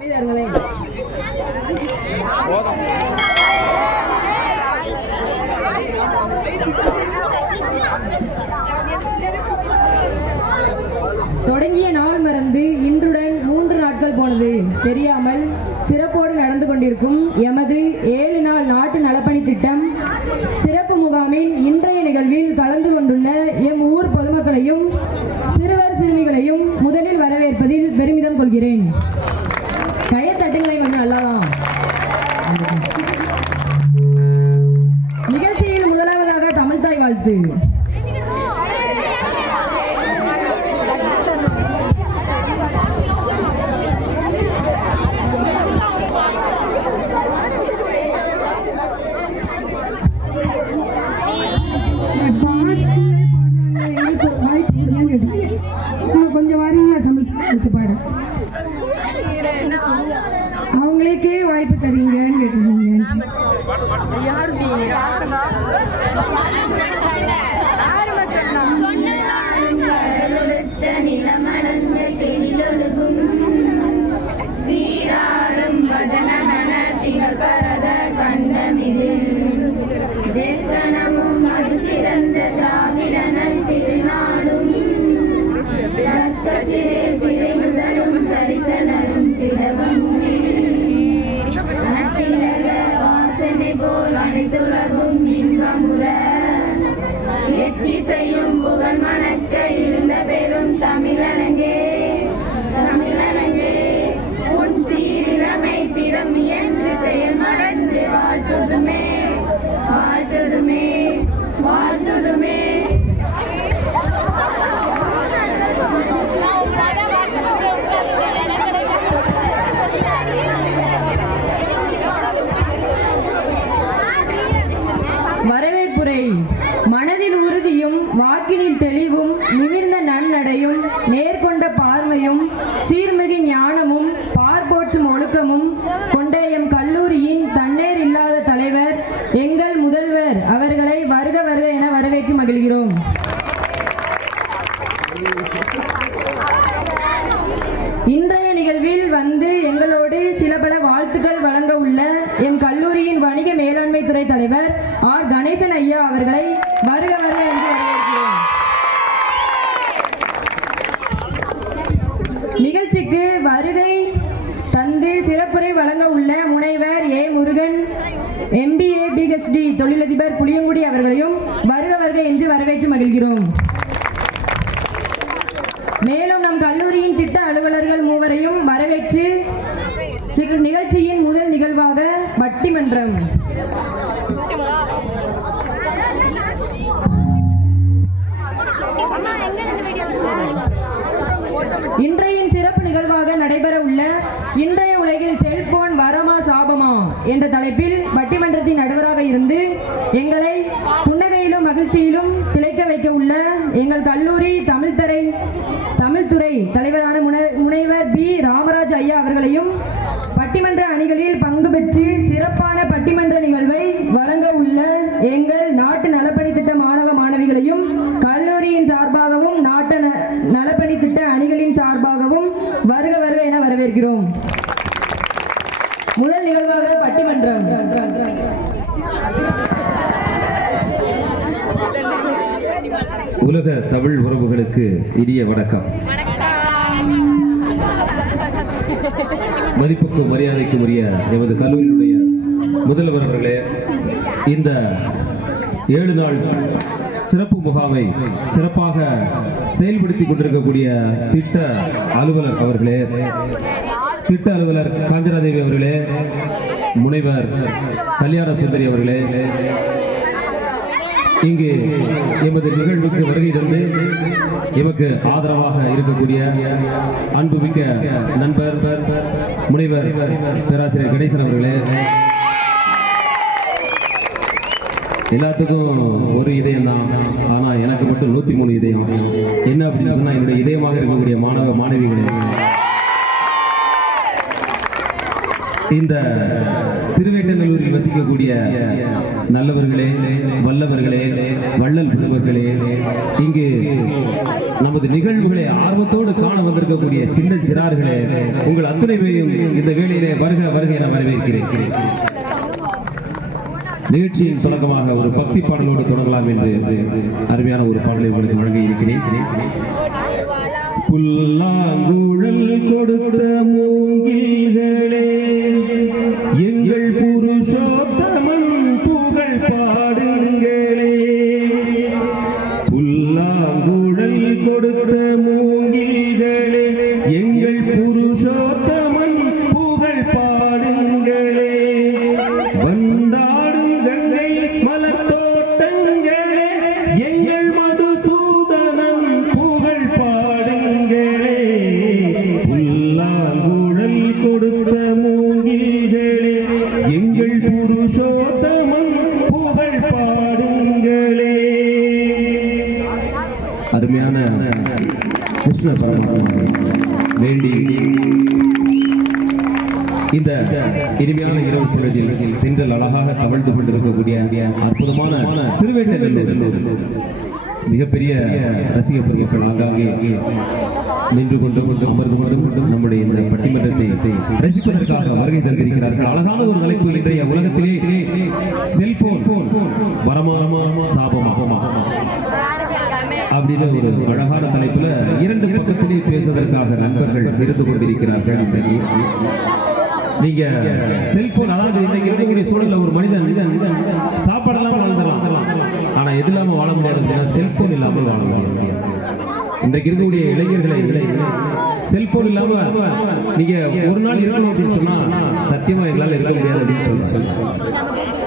தொடங்கிய நாள் மறந்து இன்றுடன் 3 நாட்கள் போனது தெரியாமல் சிறப்போடு நடந்து கொண்டிருக்கும் எமது 7 நாள் நாட்டு நலப்பணி திட்டம் சிறப்பு முகாமின் இன்றைய நிகழ்வில் கலந்து கொண்டுள்ள எம் ஊர் பொதுமக்களையும் சிறுவர் சிறுமிகளையும் முதலில் வரவேற்பதில் பெருமிதம் கொள்கிறேன். கையத்தட்டுங்களை கொஞ்சம் நல்லாதான். நிகழ்ச்சியில் முதலாவதாக தமிழ்தாய் வாழ்த்து. கொஞ்சம் வாரீங்களா தமிழ்தாய் வாழ்த்து பாட? அவங்களுக்கே வாய்ப்பு தரீங்கன்னு கேட்டிருந்தீங்க. நிலமடந்த கெளிலொழுகும் சீராரும் வதனமன திகழ்பரத கண்டமிதில் தெற்கணமும் அது சிறந்த திராவிடனன் திருநாடும் தக்க சிறு பிரிமுதலும் தரிசனரும் திலகமுமே அத்திலக வாசனை போல் அனைத்துலகும் இன்பமுற எத்திசையும் புகழ் மணக்க இருந்த பெரும் தமிழனங்கே தமிழனங்கே உன் சீரிழமை சிரம் இயந்து செயல் மறந்து வாழ்த்துதுமே வாழ்த்துதுமே வாழ்த்துதுமே. வரவேற்புரை. மனதில் உறுதியும் வாக்கினில் தெளிவும் நிமிர்ந்த நன்னடையும் நேர்கொண்ட பார்வையும் சீர்மிகு ஞானமும் பார்ப்போற்றும் ஒழுக்கமும் கொண்ட எம் கல்லூரியின் தன்னேர் இல்லாத தலைவர் எங்கள் முதல்வர் அவர்களை வருக வருக என வரவேற்று மகிழ்கிறோம். இன்றைய நிகழ்வில் வந்து எங்களோடு சில பல வாழ்த்துக்கள் வழங்க உள்ள எம் கல்லூரியின் வணிக மேலாண்மை துறை தலைவர் ஆர் கணேசன் ஐயா அவர்களை வருக வருக என்று வரவேற்கிறோம். நிகழ்ச்சிக்கு வருகை தந்து சிறப்புரை வழங்க உள்ள முனைவர் ஏ முருகன் MBA PhD தொழிலதிபர் புளியங்குடி அவர்களையும் வருக வருக என்று வரவேற்று மகிழ்கிறோம். மேலும் நம் கல்லூரியின் திட்ட அலுவலர்கள் மூவரையும் வரவேற்று நிகழ்ச்சியின் முதல் நிகழ்வாக பட்டிமன்றம். இன்றைய சிறப்பு நிகழ்வாக நடைபெற உள்ள இன்றைய உலகில் செல்போன் வரமா சாபமா என்ற தலைப்பில் பட்டிமன்றத்தின் நடுவராக இருந்து எங்களை புன்னகையிலும் மகிழ்ச்சியிலும் திளைக்க வைக்க உள்ள எங்கள் கல்லூரி தமிழ்துறை தலைவரான முனைவர் பி ராமராஜ் ஐயா அவர்களையும் பட்டிமன்ற அணிகளில் பங்கு பெற்று சிறப்பான பட்டிமன்ற நிகழ்வை வழங்க உள்ள எங்கள் நாட்டு நலப்பணி திட்ட மாணவ மாணவிகளையும் கல்லூரியின் சார்பாகவும் நாட்டு நலப்பணி திட்ட அணிகளின் சார்பாகவும் வருக வருக என வரவேற்கிறோம். முதல் நிகழ்வாக பட்டிமன்றம். உலக தமிழ் உறவுகளுக்கு இனிய வணக்கம். மதிப்புக்கு மரியாதைக்கு உரிய எமது கல்லூரியினுடைய முதல்வர் அவர்களே, இந்த 7 நாள் சிறப்பு முகாமை சிறப்பாக செயல்படுத்தி கொண்டிருக்கக்கூடிய திட்ட அலுவலர் அவர்களே, திட்ட அலுவலர் காஞ்சனாதேவி அவர்களே, முனைவர் கல்யாண சுந்தரி அவர்களே, இங்கு எமது நிகழ்வுக்கு வருகை தந்து எமக்கு ஆதரவாக இருக்கக்கூடிய அன்புமிக்க நண்பர் முனைவர் பேராசிரியர் கணேசன் அவர்களே, எல்லாத்துக்கும் ஒரு இதயம் தான், ஆனா எனக்கு மட்டும் 103 இதயம். என்ன அப்படின்னு சொன்னா, என்னுடைய இதயமாக இருக்கக்கூடிய மாணவ மாணவிகளே, இந்த திருவேட்டநல்லூரில் வசிக்கக்கூடிய நல்லவர்களே, வல்லவர்களே, வள்ளல் புலவர்களே, இங்கு நமது நிகழ்வுகளை ஆர்வத்தோடு காண வந்திருக்கக்கூடிய சின்ன சிறார்களே, உங்கள் அத்துணை பேரையும் இந்த வேளையிலே வருக வருக என வரவேற்கிறேன். நிகழ்ச்சியின் தொடக்கமாக ஒரு பக்தி பாடலோடு தொடங்கலாம் என்று அருமையான ஒரு பாடலை உங்களுக்கு வழங்க இருக்கிறேன். புல்லாங்குழல் கொடுத்த மூங்கில்களே, எங்கள் புருஷோத்தமன் புகழ் பாடுங்களே. புல்லாங்குழல் கொடுத்த மூங்கில்களே, எங்கள் புருஷோத்தமன் புகழ் பாடுங்களே. வண்டாடும் கங்கை மலர் தோட்டங்களே, எங்கள் மதுசூதனன் புகழ் பாடுங்களே. புல்லாங்குழல் கொடுத்த மூங்கில்களே, எங்கள் புருஷோத்தமன் புகழ் பாடுங்களே. அருமையான கிருஷ்ண பரமாத்மா வேண்டி இந்த இனிமையான இரவு பொழுதில் தென்றல் அழகாக தவழ்ந்து கொண்டிருக்கக்கூடிய அற்புதமான திருவேட்டநல்லூர் மிகப்பெரிய ரசிக பெருமக்கள் ஆங்காங்கே நின்று கொண்டும் அமர்ந்து கொண்டும் நம்முடைய இந்த பட்டிமன்றத்தை ரசிப்பதற்காக வருகை தந்திருக்கிறார்கள். அழகான ஒரு தலைப்பு இன்றைய உலகத்திலே செல்போன் வரமா சாபமா அப்படின்னு ஒரு அழகான தலைப்புல இரண்டு பக்கத்திலே பேசுவதற்காக நண்பர்கள் இருந்து கொண்டிருக்கிறார்கள். இன்றைக்கு நீங்க செல்போன், அதாவது இன்னைக்கு இருக்கக்கூடிய சூழல்ல ஒரு மனிதன் சாப்பாடெல்லாம் வாழ்ந்துடலாம், ஆனா எது இல்லாம வாழ முடியாது அப்படின்னா செல்போன் இல்லாமல் வாழ முடியாது. இன்றைக்கு இருக்கக்கூடிய இளைஞர்களை செல்போன் இல்லாம நீங்க ஒரு நாள் இருக்கணும் அப்படின்னு சொன்னா சத்தியமா எங்களால் இருக்க முடியாது அப்படின்னு சொல்லுவாங்க.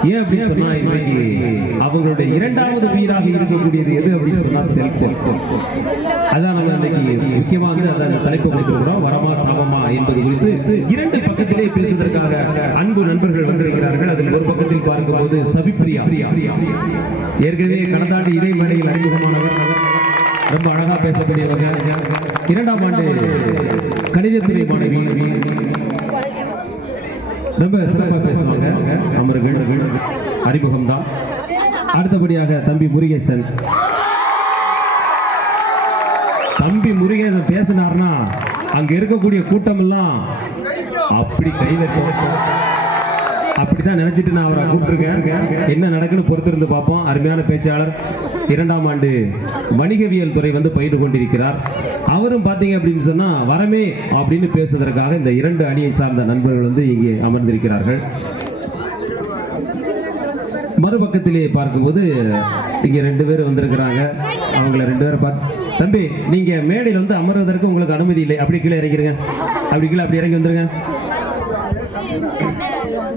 ஏன் அப்படின்னு சொன்னா இன்றைக்கு அவங்களுடைய இரண்டாவது உயிராக இருக்கக்கூடியது எது அப்படின்னு சொன்னா செல்போன். அதான் நம்ம இன்னைக்கு முக்கியமா வந்து அந்த தலைப்பு கொடுத்திருக்கிறோம், வரமா சாபமா என்பது குறித்து இரண்டு பக்கத்திலே பேசுவதற்காக அன்பு நண்பர்கள் வந்திருக்கிறார்கள். அதில் ஒரு பக்கத்தில் பார்க்கும்போது சபிப்ரியா, ஏற்கனவே கடந்த ஆண்டு இதே மேடையில் அறிமுகமானவர், ரொம்ப அழகா பேசக்கூடியவங்க. இரண்டாம் ஆண்டு கணிதத்துறை மாணவி, ரொம்ப சிறப்பாக பேசுவாங்க. அமர்கள் அறிமுகம்தான். அடுத்தபடியாக தம்பி முருகேசன். தம்பி முருகேசன் பேசினார்னா அங்க இருக்கக்கூடிய கூட்டம் எல்லாம் அப்படி கையில அப்படித்தான் நினைச்சிட்டு நான் அவரை கூப்பிட்டுருக்கேன். என்ன நடக்குன்னு பொறுத்திருந்து பார்ப்போம். அருமையான பேச்சாளர், இரண்டாம் ஆண்டு வணிகவியல் துறை வந்து பயின்று கொண்டிருக்கிறார். அவரும் பார்த்தீங்க அப்படின்னு சொன்னா வரமே அப்படின்னு பேசுவதற்காக இந்த இரண்டு அணியை சார்ந்த நண்பர்கள் வந்து இங்கே அமர்ந்திருக்கிறார்கள். மறுபக்கத்திலே பார்க்கும்போது இங்க ரெண்டு பேர் வந்திருக்கிறாங்க. அவங்கள ரெண்டு பேரை பார்த்து, தம்பி நீங்க மேடையில் வந்து அமர்வதற்கு உங்களுக்கு அனுமதி இல்லை, அப்படி கீழே இறங்கிடுங்க, அப்படி கீழே அப்படி இறங்கி வந்துருங்க.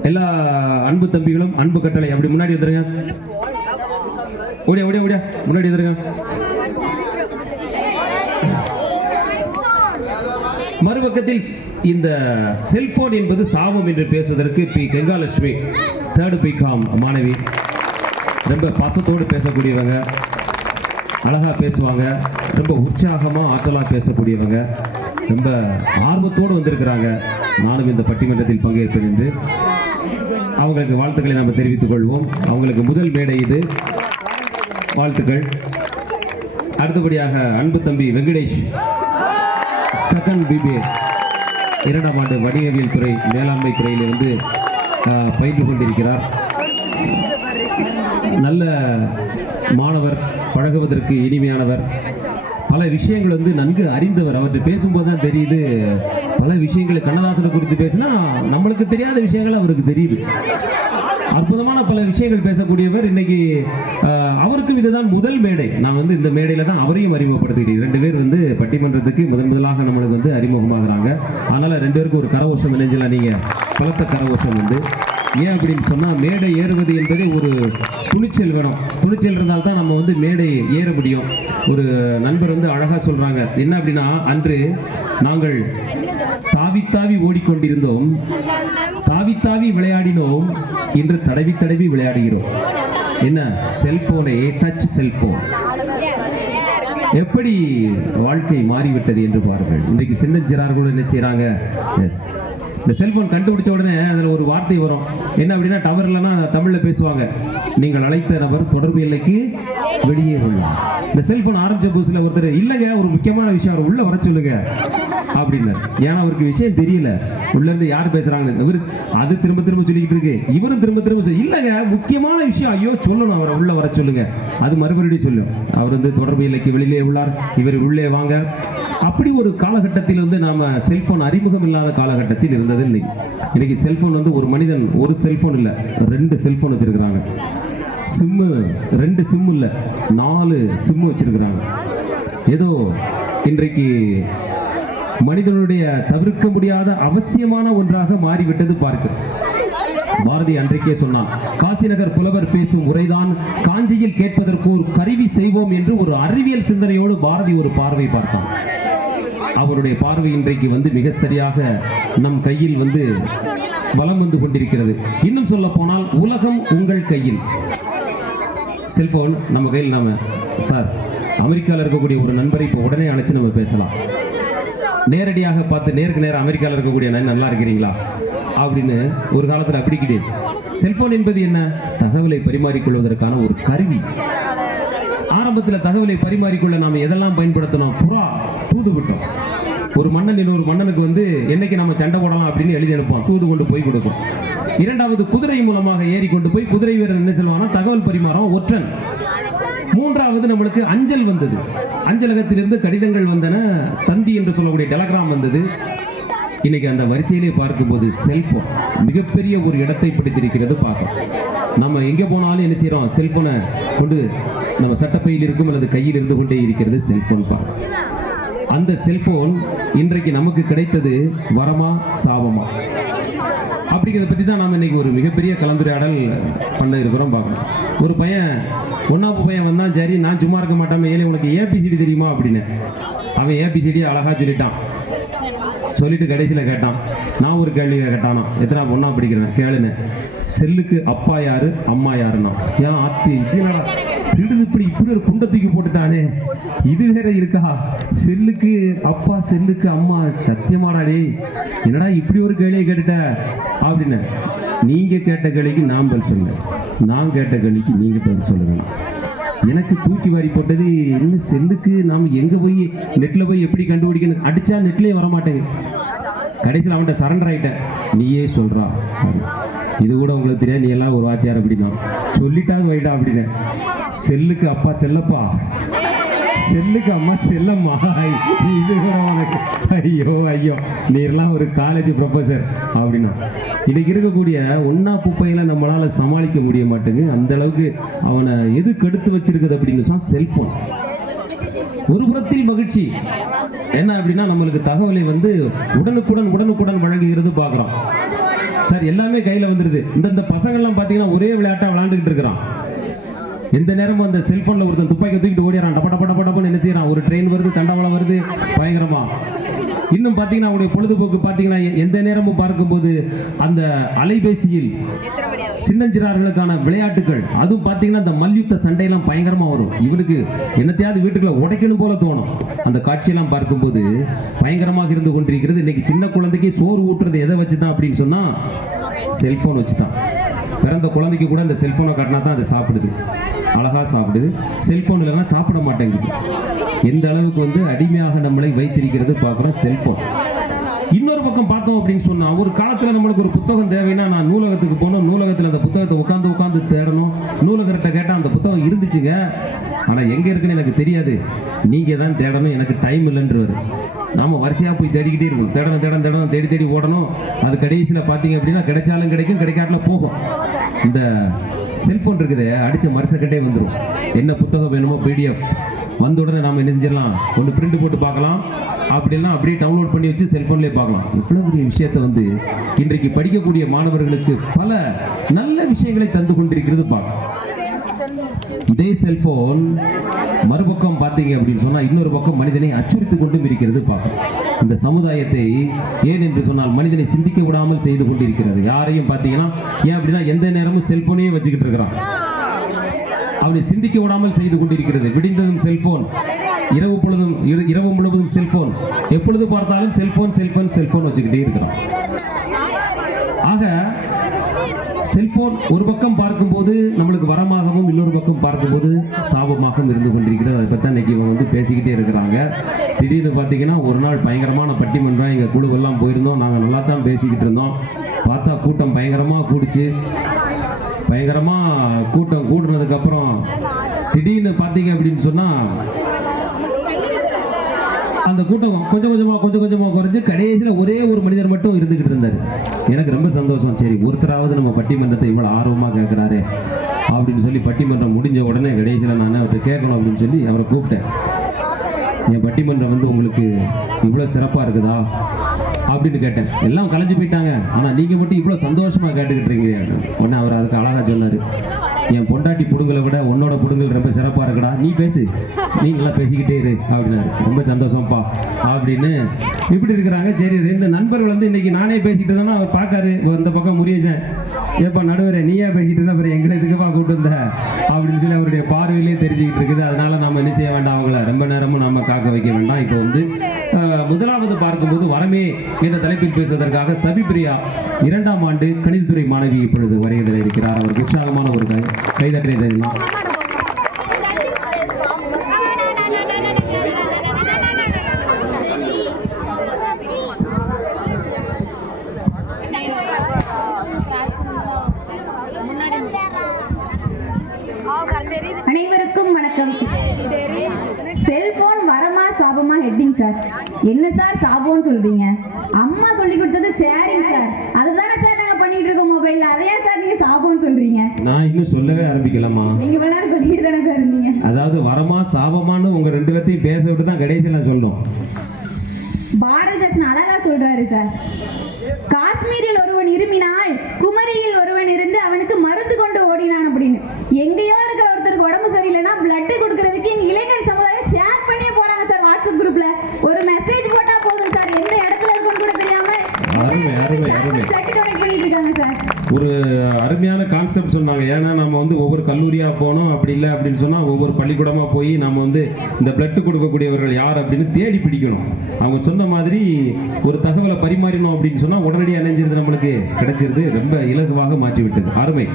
எல்லா அன்பு தம்பிகளும் அன்பு கட்டளை அப்படி முன்னாடி வந்துருங்க. ஓடியா ஓடியா ஓடியா முன்னாடி வந்துருங்க. மறுபக்கத்தில் இந்த செல்போன் என்பது சாபம் என்று பேசுவதற்கு பி கங்காலட்சுமி, 3rd பிகாம் மாணவி, ரொம்ப பாசத்தோடு பேசக்கூடியவங்க, அழகா பேசுவாங்க, ரொம்ப உற்சாகமா ஆற்றலா பேசக்கூடியவங்க, ரொம்ப ஆர்வத்தோடு வந்திருக்கிறாங்க. நானும் இந்த பட்டிமன்றத்தில் பங்கேற்பேன் என்று அவங்களுக்கு வாழ்த்துக்களை நம்ம தெரிவித்துக் கொள்வோம். அவங்களுக்கு முதல் மேடை இது, வாழ்த்துக்கள். அடுத்தபடியாக அன்பு தம்பி வெங்கடேஷ், 2nd BBA, 2ஆம் ஆண்டு வணிகவியல் துறை மேலாண்மை துறையில் வந்து பயின்று கொண்டிருக்கிறார். நல்ல மாணவர், பழகுவதற்கு இனிமையானவர், பல விஷயங்கள் வந்து நன்கு அறிந்தவர். அவர்கிட்ட பேசும்போது தான் தெரியுது, பல விஷயங்களை கண்ணதாசனை குறித்து பேசினா நம்மளுக்கு தெரியாத விஷயங்கள் அவருக்கு தெரியுது. அற்புதமான பல விஷயங்கள் பேசக்கூடியவர். இன்னைக்கு அவருக்கும் இதுதான் முதல் மேடை. நான் வந்து இந்த மேடையில தான் அவரையும் அறிமுகப்படுத்துகிறேன். 2 பேர் வந்து பட்டிமன்றத்துக்கு முதலாக நம்மளுக்கு வந்து அறிமுகமாகறாங்க. அதனால 2 பேருக்கு ஒரு கரகோஷம் இணைஞ்சலாம். நீங்க பலத்த கரகோஷம் வந்து ஏன் அப்படின்னு சொன்னா, மேடை ஏறுவது என்பதே ஒரு துணிச்சல் வேணும். துணிச்சல் இருந்தால் தான் நம்ம வந்து மேடை ஏற முடியும். ஒரு நண்பர் வந்து அழகா சொல்றாங்க, என்ன அப்படின்னா, அன்று நாங்கள் தாவி தாவி ஓடிக்கொண்டிருந்தோம், தாவி தாவி விளையாடினோம், இன்று தடவி தடவி விளையாடுகிறோம். என்ன? செல்போனை, டச் செல்போன். எப்படி வாழ்க்கை மாறிவிட்டது என்று பாருங்கள். இன்றைக்கு சின்னஞ்சிறார்கள் என்ன செய்யறாங்க? இந்த செல்போன் கண்டுபிடிச்ச உடனே அதில் ஒரு வார்த்தை வரும், என்ன அப்படின்னா டவர் இல்லைன்னா தமிழில் பேசுவாங்க, நீங்கள் அழைத்த நபர் தொடர்பு எல்லைக்கு வெளியே உள்ளார். இந்த செல்போன் ஆரம்பிச்ச புதுசில் ஒருத்தர் இல்லைங்க ஒரு முக்கியமான விஷயம் அவர் உள்ள வர சொல்லுங்க அப்படின்னு. ஏன்னா அவருக்கு விஷயம் தெரியல, உள்ள இருந்து யார் பேசுறாங்கன்னு. இவர் அது திரும்ப திரும்ப சொல்லிக்கிட்டு இருக்கு, இவரும் திரும்ப திரும்ப இல்லைங்க முக்கியமான விஷயம், ஐயோ சொல்லணும், அவரை உள்ள வர சொல்லுங்க. அது மறுபடியும் சொல்லும், அவர் வந்து தொடர்பு எல்லைக்கு வெளியிலே உள்ளார், இவர் உள்ளே வாங்க. அப்படி ஒரு காலகட்டத்தில் வந்து நாம செல்போன் அறிமுகம் இல்லாத காலகட்டத்தில் இருந்தது. இன்னைக்கு செல்போன் வந்து ஒரு மனிதன் ஒரு செல்போன் இல்ல 2 செல்போன் வச்சிருக்கிறாங்க. சிம்மு 2 சிம் இல்ல 4 சிம் வச்சிருக்கிறாங்க. ஏதோ இன்றைக்கு மனிதனுடைய தவிர்க்க முடியாத அவசியமான ஒன்றாக மாறிவிட்டது பார்க்க. பாரதி அன்றைக்கே சொன்னான், காசிநகர் புலவர் பேசும் உரைதான் காஞ்சியில் கேட்பதற்கு ஒரு கருவி செய்வோம் என்று ஒரு அறிவியல் சிந்தனையோடு பாரதி ஒரு பார்வை பார்த்தான். அவருடைய பார்வை இன்றைக்கு வந்து மிக சரியாக நம் கையில் வந்து வலம் வந்து கொண்டிருக்கிறது. இன்னும் சொல்ல போனால் உலகம் உங்கள் கையில். செல்போன் நம்ம கையில். நாம சார் அமெரிக்காவில் இருக்கக்கூடிய ஒரு நண்பரை இப்போ உடனே அழைச்சு நம்ம பேசலாம். நேரடியாக பார்த்து நேருக்கு நேரம் அமெரிக்காவில் இருக்கக்கூடிய நல்லா இருக்கிறீங்களா அப்படின்னு ஒரு காலத்தில் அப்படி கிடையாது. செல்போன் என்பது என்ன? தகவலை பரிமாறிக்கொள்வதற்கான ஒரு கருவி. ஆரம்பத்தில் தகவலை பரிமாறிக்கொள்ள நாம் எதெல்லாம் பயன்படுத்தணும்? புறா தூது விட்டோம். ஒரு மன்னன் இன்னொரு மன்னனுக்கு வந்து என்னைக்கு நம்ம சண்டை போடலாம் அப்படின்னு எழுதி அனுப்போம், தூது கொண்டு போய் கொடுக்கும். இரண்டாவது குதிரை மூலமாக ஏறி கொண்டு போய் குதிரை வீரர் என்ன சொல்லுவாங்கன்னா தகவல் பரிமாறம் ஒற்றன். மூன்றாவது நம்மளுக்கு அஞ்சல் வந்தது, அஞ்சலகத்திலிருந்து கடிதங்கள் வந்தன, தந்தி என்று சொல்லக்கூடிய டெலகிராம் வந்தது. இன்னைக்கு அந்த வரிசையிலே பார்க்கும்போது செல்போன் மிகப்பெரிய ஒரு இடத்தை பிடித்திருக்கிறது பார்க்கிறோம். நம்ம எங்கே போனாலும் என்ன செய்யறோம்? செல்போனை கொண்டு நம்ம சட்டப்பையில் இருக்கும் அல்லது கையில் இருந்து கொண்டே இருக்கிறது செல்போன் பார்க்கிறோம். அந்த செல்போன் இன்றைக்கு நமக்கு கிடைத்தது வரமா சாபமா அப்படிங்கிறத பற்றி தான் நாம் இன்னைக்கு ஒரு மிகப்பெரிய கலந்துரையாடல் பண்ண இருக்கிறோம் பார்க்கணும். ஒரு பையன் 1ஆம் பையன் வந்தான், சரி நான் சும்மா இருக்க மாட்டாம ஏழை உனக்கு ஏபிசிடி தெரியுமா அப்படின்னு. அவன் ஏபிசிடி அழகா சொல்லிட்டான். சொல்லிட்டு கடைசியில் கேட்டான், நான் ஒரு கேள்வி கேட்டானா, எத்தனை பொண்ணா படிக்கிறேன் கேளுன்னு. செல்லுக்கு அப்பா யாரு அம்மா யாருன்னா, ஏன் ஆத்தி இதுலடா திருடு இப்படி ஒரு குண்டை தூக்கி போட்டுட்டானே, இது வேற இருக்கா? செல்லுக்கு அப்பா செல்லுக்கு அம்மா, சத்தியமாடாடே என்னடா இப்படி ஒரு கேள்வியை கேட்டுட்ட அப்படின்னு. நீங்க கேட்ட கேள்விக்கு நான் பதில் சொல்லுங்க, நான் கேட்ட கேள்விக்கு நீங்க பதில் சொல்லுங்க. எனக்கு தூக்கி வாரி போட்டது என்ன? செல்லுக்கு நாம் எங்கே போய் நெட்டில் போய் எப்படி கண்டுபிடிக்கணும்? அடித்தா நெட்லேயே வரமாட்டேங்க. கடைசியில் அவன்கிட்ட சரண்டர் ஆகிட்டேன். நீயே சொல்கிறா, இது கூட உங்களுக்கு தெரியாது, நீ எல்லாம் ஒரு வாத்தியார் அப்படின்னா சொல்லிட்டாது வைடா அப்படின்னு. செல்லுக்கு அப்பா செல்லப்பா, செல்லுக்கு அம்மா செல்லம்மா, இது கூட உனக்கு ஐயோ ஐயோ நீரெல்லாம் ஒரு காலேஜ் ப்ரொஃபஸர் அப்படின்னா. இன்னைக்கு இருக்கக்கூடிய ஒன்னா குப்பைகளை நம்மளால சமாளிக்க முடிய மாட்டேங்குது. அந்த அளவுக்கு அவனை எது கெடுத்து வச்சிருக்குது அப்படின்னு சொன்னா செல்போன். ஒரு புறத்தில் மகிழ்ச்சி என்ன அப்படின்னா நம்மளுக்கு தகவலை வந்து உடனுக்குடன் வழங்குகிறது பார்க்குறோம். சார் எல்லாமே கையில் வந்துடுது. இந்த பசங்கள்லாம் பார்த்தீங்கன்னா ஒரே விளையாட்டாக விளையாண்டுக்கிட்டு இருக்கிறான். எந்த நேரமும் அந்த செல்போன்ல ஒருத்தன் துப்பாக்கி தூக்கிட்டு ஓடிறான், டப்படப்படப்படப்பன்னு என்ன செய்யறான்? ஒரு ட்ரெயின் வருது, தண்டவாளம் வருது, பயங்கரமா. இன்னும் பார்த்தீங்கன்னா அவங்களுடைய பொழுதுபோக்கு பார்த்தீங்கன்னா எந்த நேரமும் பார்க்கும்போது அந்த அலைபேசியில் சின்னஞ்சிறார்களுக்கான விளையாட்டுகள், அதுவும் பார்த்தீங்கன்னா அந்த மல்யுத்த சண்டையெல்லாம் பயங்கரமா வரும். இவருக்கு என்னத்தையாவது வீட்டுக்குள்ள உடைக்கணும் போல தோணும். அந்த காட்சியெல்லாம் பார்க்கும்போது பயங்கரமாக இருந்து கொண்டிருக்கிறது. இன்னைக்கு சின்ன குழந்தைக்கு சோறு ஊட்டுறது எதை வச்சுதான் அப்படின்னு சொன்னா செல்போன் வச்சுதான். பிறந்த குழந்தைக்கு கூட அந்த செல்போனை காட்டினா தான் அதை சாப்பிடுது, அழகா சாப்பிடுது. செல்போன் இல்லைன்னா சாப்பிட மாட்டேங்குது. எந்த அளவுக்கு வந்து அடிமையாக நம்மளை வைத்திருக்கிறது பார்க்குறோம் செல்போன். இன்னொரு பக்கம் பார்த்தோம் அப்படின்னு சொன்னா, ஒரு காலத்துல நம்மளுக்கு ஒரு புத்தகம் தேவைன்னா நான் நூலகத்துக்கு போனோம், நூலகத்தில் அந்த புத்தகத்தை உட்காந்து தேடணும். நூலகர்கிட்ட கேட்டால் அந்த புத்தகம் இருந்துச்சுங்க, ஆனால் எங்கே இருக்குன்னு எனக்கு தெரியாது, நீங்கள் தான் தேடணும், எனக்கு டைம் இல்லைன்றவர். நாம வரிசையாக போய் தேடிக்கிட்டே இருக்கும், தேடணும் தேடி ஓடணும். அது கடைசியில் பார்த்தீங்க அப்படின்னா கிடைச்சாலும் கிடைக்கும், கிடைக்காட்டில் போகும். இந்த செல்போன் இருக்குது, அடித்த மரசக்கட்டே வந்துடும். என்ன புத்தகம் வேணுமோ PDF வந்த உடனே நாம் என்ன செஞ்சிடலாம், ஒன்று பிரிண்ட் போட்டு பார்க்கலாம், அப்படிலாம் அப்படியே டவுன்லோட் பண்ணி வச்சு செல்போன்லேயே பார்க்கலாம். இவ்வளோ பெரிய விஷயத்தை வந்து இன்றைக்கு படிக்கக்கூடிய மாணவர்களுக்கு பல நல்ல விஷயங்களை தந்து கொண்டிருக்கிறது பார்க்கலாம். இதே செல்போன் மறுபக்கம் பார்த்தீங்க அப்படின்னு சொன்னா இன்னொரு பக்கம் மனிதனை அச்சுறுத்திக் கொண்டும் இருக்கிறது பார்க்கலாம். இந்த சமுதாயத்தை ஏன் என்று சொன்னால் மனிதனை சிந்திக்க விடாமல் செய்து கொண்டிருக்கிறது. யாரையும் பார்த்தீங்கன்னா ஏன் அப்படின்னா எந்த நேரமும் செல்போனையே வச்சுக்கிட்டு இருக்கிறான். அவனை சிந்திக்க விடாமல் செய்து கொண்டிருக்கிறது. விடிந்ததும் செல்போன், இரவு முழுவதும் செல்போன், எப்பொழுது பார்த்தாலும் செல்போன் வச்சுக்கிட்டே இருக்கிறான். செல்போன் ஒரு பக்கம் பார்க்கும்போது நம்மளுக்கு வரமாகவும் இன்னொரு பக்கம் பார்க்கும்போது சாபமாகவும் இருந்து கொண்டிருக்கிறது. அதை பற்றி இன்னைக்கு இவங்க வந்து பேசிக்கிட்டே இருக்கிறாங்க. திடீர்னு பார்த்தீங்கன்னா ஒரு நாள் பயங்கரமான பட்டிமன்றம் எங்கள் குழுவெல்லாம் போயிருந்தோம். நாங்கள் நல்லா தான் பேசிக்கிட்டு இருந்தோம். பார்த்தா கூட்டம் பயங்கரமாக கூடிச்சு. பயங்கரமாக கூட்டம் கூடுனதுக்கப்புறம் திடீர்னு பார்த்தீங்க அப்படின்னு சொன்னால் அந்த கூட்டம் கொஞ்சம் கொஞ்சமாக குறைஞ்சு கடைசியில் ஒரே ஒரு மனிதர் மட்டும் இருந்துக்கிட்டு இருந்தார். எனக்கு ரொம்ப சந்தோஷம். சரி, ஒருத்தராவது நம்ம பட்டிமன்றத்தை இவ்வளோ ஆர்வமாக கேட்குறாரு அப்படின்னு சொல்லி பட்டிமன்றம் முடிஞ்ச உடனே கடைசியில் நான் அவர்கிட்ட கேட்கணும் அப்படின்னு சொல்லி அவரை கூப்பிட்டேன். என் பட்டிமன்றம் வந்து உங்களுக்கு இவ்வளோ சிறப்பாக இருக்குதா அப்படின்னு கேட்டேன். எல்லாம் கலைஞ்சு போயிட்டாங்க, ஆனால் நீங்கள் மட்டும் இவ்வளோ சந்தோஷமாக கேட்டுக்கிட்டு இருக்கீங்க. உடனே அவர் அதுக்கு அழகாக சொன்னார், என் பொண்டாட்டி புடுங்களை விட உன்னோட புடுங்கல் ரொம்ப சிறப்பாக இருக்குடா, நீ பேசு, நீ நல்லா பேசிக்கிட்டே இரு அப்படின்னாரு. ரொம்ப சந்தோஷம்ப்பா அப்படின்னு இப்படி இருக்கிறாங்க. சரி, 2 நண்பர்கள் வந்து இன்னைக்கு நானே பேசிக்கிட்டு இருந்தேன்னா அவர் பார்க்காரு, இந்த பக்கம் முரியேசன், ஏப்பா நடுவரே நீயா பேசிக்கிட்டு இருந்தா அப்புறம் எங்களை இதுக்குப்பா கூப்பிட்டு வந்த அப்படின்னு சொல்லி அவருடைய பார்வையிலே தெரிஞ்சுக்கிட்டு இருக்குது. அதனால நம்ம என்ன செய்ய வேண்டாம், அவங்கள ரொம்ப நேரமும் நம்ம காக்க வைக்க வேண்டாம். இப்போ வந்து முதலாவது பார்க்கும்போது வரமே என்ற தலைப்பில் பேசுவதற்காக சபிபிரியா 2ஆம் ஆண்டு கணிதத்துறை மாணவி இப்பொழுது வரையதில் இருக்கிறார். அவருக்கு உற்சாகமான ஒரு கைதட்டலை தரலாம். அனைவருக்கும் வணக்கம். செல்போன் வரமா சாபமா ஹெட்டிங் சார். என்ன சார் சாபம்னு சொல்றீங்க? அம்மா சொல்லி கொடுத்தது ஷேரிங் சார். அதுதானே சார் நாங்க பண்ணிட்டு இருக்கோம் மொபைல்ல. அதையே சார் நீங்க சாபம்னு சொல்றீங்க? நான் இன்னும் சொல்லவே ஆரம்பிக்கலாமா? நீங்க விளையாட சொல்லிட்டு தானே சார் இருந்தீங்க. அதாவது வரமா சாபமானு உங்க 2 பேர்த்தையும் பேச விட்டு தான் கடைசியில் சொல்றோம். பாரதிதாசன் அழகா சொல்றாரு சார், காஷ்மீரில் ஒருவன் இருமினால் குமரியில் ஒருவன் இருந்து அவனுக்கு மருந்து கொண்டு ஓடினான் அப்படின்னு. எங்கேயோ இருக்கிற ஒருத்தருக்கு உடம்பு சரியில்லைன்னா பிளட் கொடுக்கறதுக்கு இளைஞர் சமுதாயம் ஷேர் பண்ணி போறாங்க சார். வாட்ஸ்அப் குரூப்ல ஒரு மெசேஜ் போட்டா போதும் சார், எந்த இடத்துல இருக்குன்னு கூட தெரியாம பிளட் டொனேட் பண்ணிட்டு இருக்காங்க சார். ஒரு அருமையான கான்செப்ட் சொன்னாங்க. ஏன்னா நம்ம வந்து ஒவ்வொரு கல்லூரியாக போனோம், அப்படி இல்லை அப்படின்னு சொன்னால் ஒவ்வொரு பள்ளிக்கூடமாக போய் நம்ம வந்து இந்த பிளட் கொடுக்கக்கூடியவர்கள் யார் அப்படின்னு தேடி பிடிக்கணும். அவங்க சொன்ன மாதிரி ஒரு தகவலை பரிமாறினோம் அப்படின்னு சொன்னால் உடனடியாக அணைஞ்சிருது, நம்மளுக்கு கிடைச்சிருது. ரொம்ப இலகுவாக மாற்றி விட்டது. அருமை.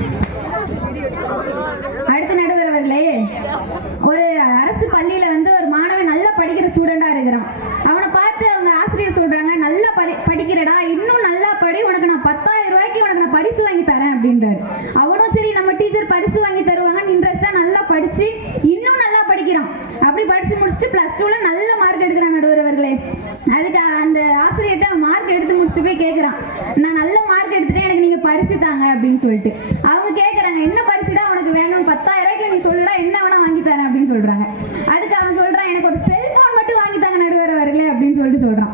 அடுத்த நடுவர் அவர்களே, ஒரு அரசு பள்ளியில வந்து ஒரு மாணவன் நல்லா படிக்கிற ஸ்டூடெண்டா இருக்கிறான். அவனை பார்த்து அவங்க ஆசிரியர் சொல்றாங்க, நல்லா படிக்கிறடா, இன்னும் நல்லா படி, உனக்கு நான் 10,000 ரூபாய்க்கு உனக்கு நான் பரிசு வாங்கி தரேன் அப்படின்றாரு. அவனும் சரி நம்ம டீச்சர் பரிசு வாங்கி தருவாங்கன்னு இன்ட்ரெஸ்டா நல்லா படிச்சு இன்னும் நல்லா படிக்கிறான். அப்படி படிச்சு முடிச்சுட்டு +2ல நல்ல மார்க் எடுக்கிறான் நடுவர் அவர்களே. அதுக்கு அந்த ஆசிரியர்கிட்ட மார்க் எடுத்து முடிச்சுட்டு போய் கேட்குறான், நான் நல்ல மார்க் எடுத்துட்டேன், எனக்கு நீங்க பரிசு தாங்க அப்படின்னு சொல்லிட்டு. அவங்க கேட்குறாங்க, என்ன பரிசுடா உனக்கு வேணும்? 10,000 ரூபாய்க்கு நீ சொல்லுடா, என்ன வேணா வாங்கி தரேன் அப்படின்னு சொல்றாங்க. அதுக்கு அவன் சொல்றான், எனக்கு ஒரு செல்போன் மட்டும் வாங்கி தாங்க நடுவர் அவர்களே அப்படின்னு சொல்லிட்டு சொல்றான்.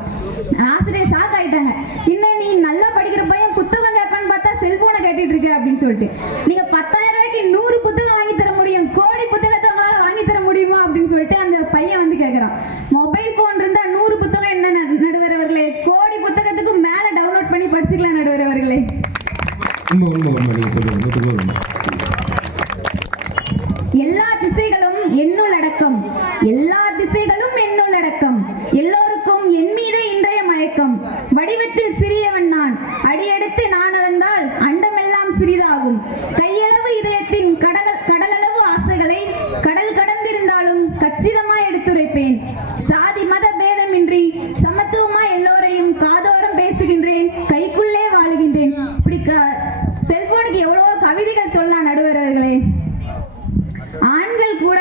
ஆசிரியர் ஷாக் ஆயிட்டாங்க, இன்னும் நீ நல்லா படிக்கிற பையன் புத்தகம் கேட்பான்னு பார்த்தா செல்போனை கேட்டுட்டு இருக்கு அப்படின்னு சொல்லிட்டு. நீங்க 10,000 ரூபாய்க்கு 100 புத்தகம் வாங்கி தர முடியும், கோடி புத்தகத்தை உங்களால வாங்கி தர முடியுமா அப்படின்னு சொல்லிட்டு அந்த பையன் வந்து கேட்கறான். மொபைல் போன் இருந்தா 100 புத்தகம் என்ன நடுவர் அவர்களே, கோடி புத்தகத்துக்கு மேல டவுன்லோட் பண்ணி படிச்சுக்கலாம் நடுவர் அவர்களே. எல்லா திசைகளும் என்னுள்ளடக்கம், எல்லா திசைகளும் என்னுள்ளடக்கம், எல்லோருக்கும் என் மீதே இன்றைய மயக்கம். வடிவத்தில் சிறியவன் நான், அடியெடுத்து நான் அளந்தால் அண்டமெல்லாம் சிறிதாகும். கையளவு இதயத்தின் கடலளவு ஆசைகளை கடல் கடந்திருந்தாலும் கச்சிதமாய் எடுத்துரைப்பேன். சாதி மத பேதமின்றி சமத்துவமா எல்லோரையும் காதோரம் பேசுகின்றேன், கைக்குள்ளே வாழுகின்றேன். இப்படி செல்போனுக்கு எவ்வளவோ கவிதைகள் சொல்லலாம் நடுவர் அவர்களே. ஆண்கள் கூட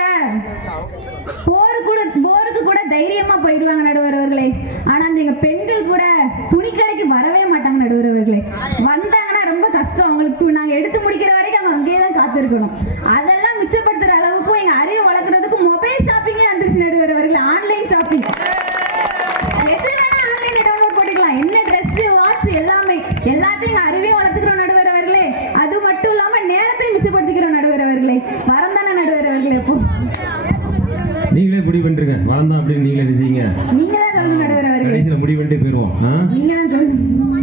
போருக்கு கூட தைரியமா போயிடுவாங்க நடுவர் அவர்களே. ஆனா அந்த பெண்கள் கூட துணி கடைக்கு வரவே மாட்டாங்க நடுவர் அவர்களே. வந்தாங்கன்னா ரொம்ப கஷ்டம் அவங்களுக்கு. நாங்க எடுத்து முடிக்கிற வரைக்கும் அவங்க அங்கேயே தான் காத்திருக்கணும். அதெல்லாம் மிச்சப்படுத்துற அளவுக்கும் எங்க அறிவை வளர்க்கறதுக்கு மொபைல் ஷாப்பிங்கே வந்துருச்சு நடுவர் அவர்களே. ஆன்லைன் ஷாப்பிங் எது வேணா ஆன்லைன்ல டவுன்லோட் பண்ணிக்கலாம். என்ன ட்ரெஸ், வாட்ச் எல்லாமே எல்லாத்தையும் அறிவே வளர்த்துக்கிறோம் நடுவர் அவர்களே. அது மட்டும் இல்லாம நேரத்தை மிச்சப்படுத்திக்கிறோம் நடுவர் அவர்களே. வரம் தானே நடுவர் அவர்களே. இப்போ நீங்களே முடிவு பண்ணிருங்க, வளர்ந்தா அப்படின்னு நீங்களே என்ன செய்யுங்க, நீங்க தான் சொல்லணும் நடுவர் அவர்களே. கடைசியில் முடிவு பண்ணிட்டே போயிருவோம். நீங்க தான் சொல்லணும்.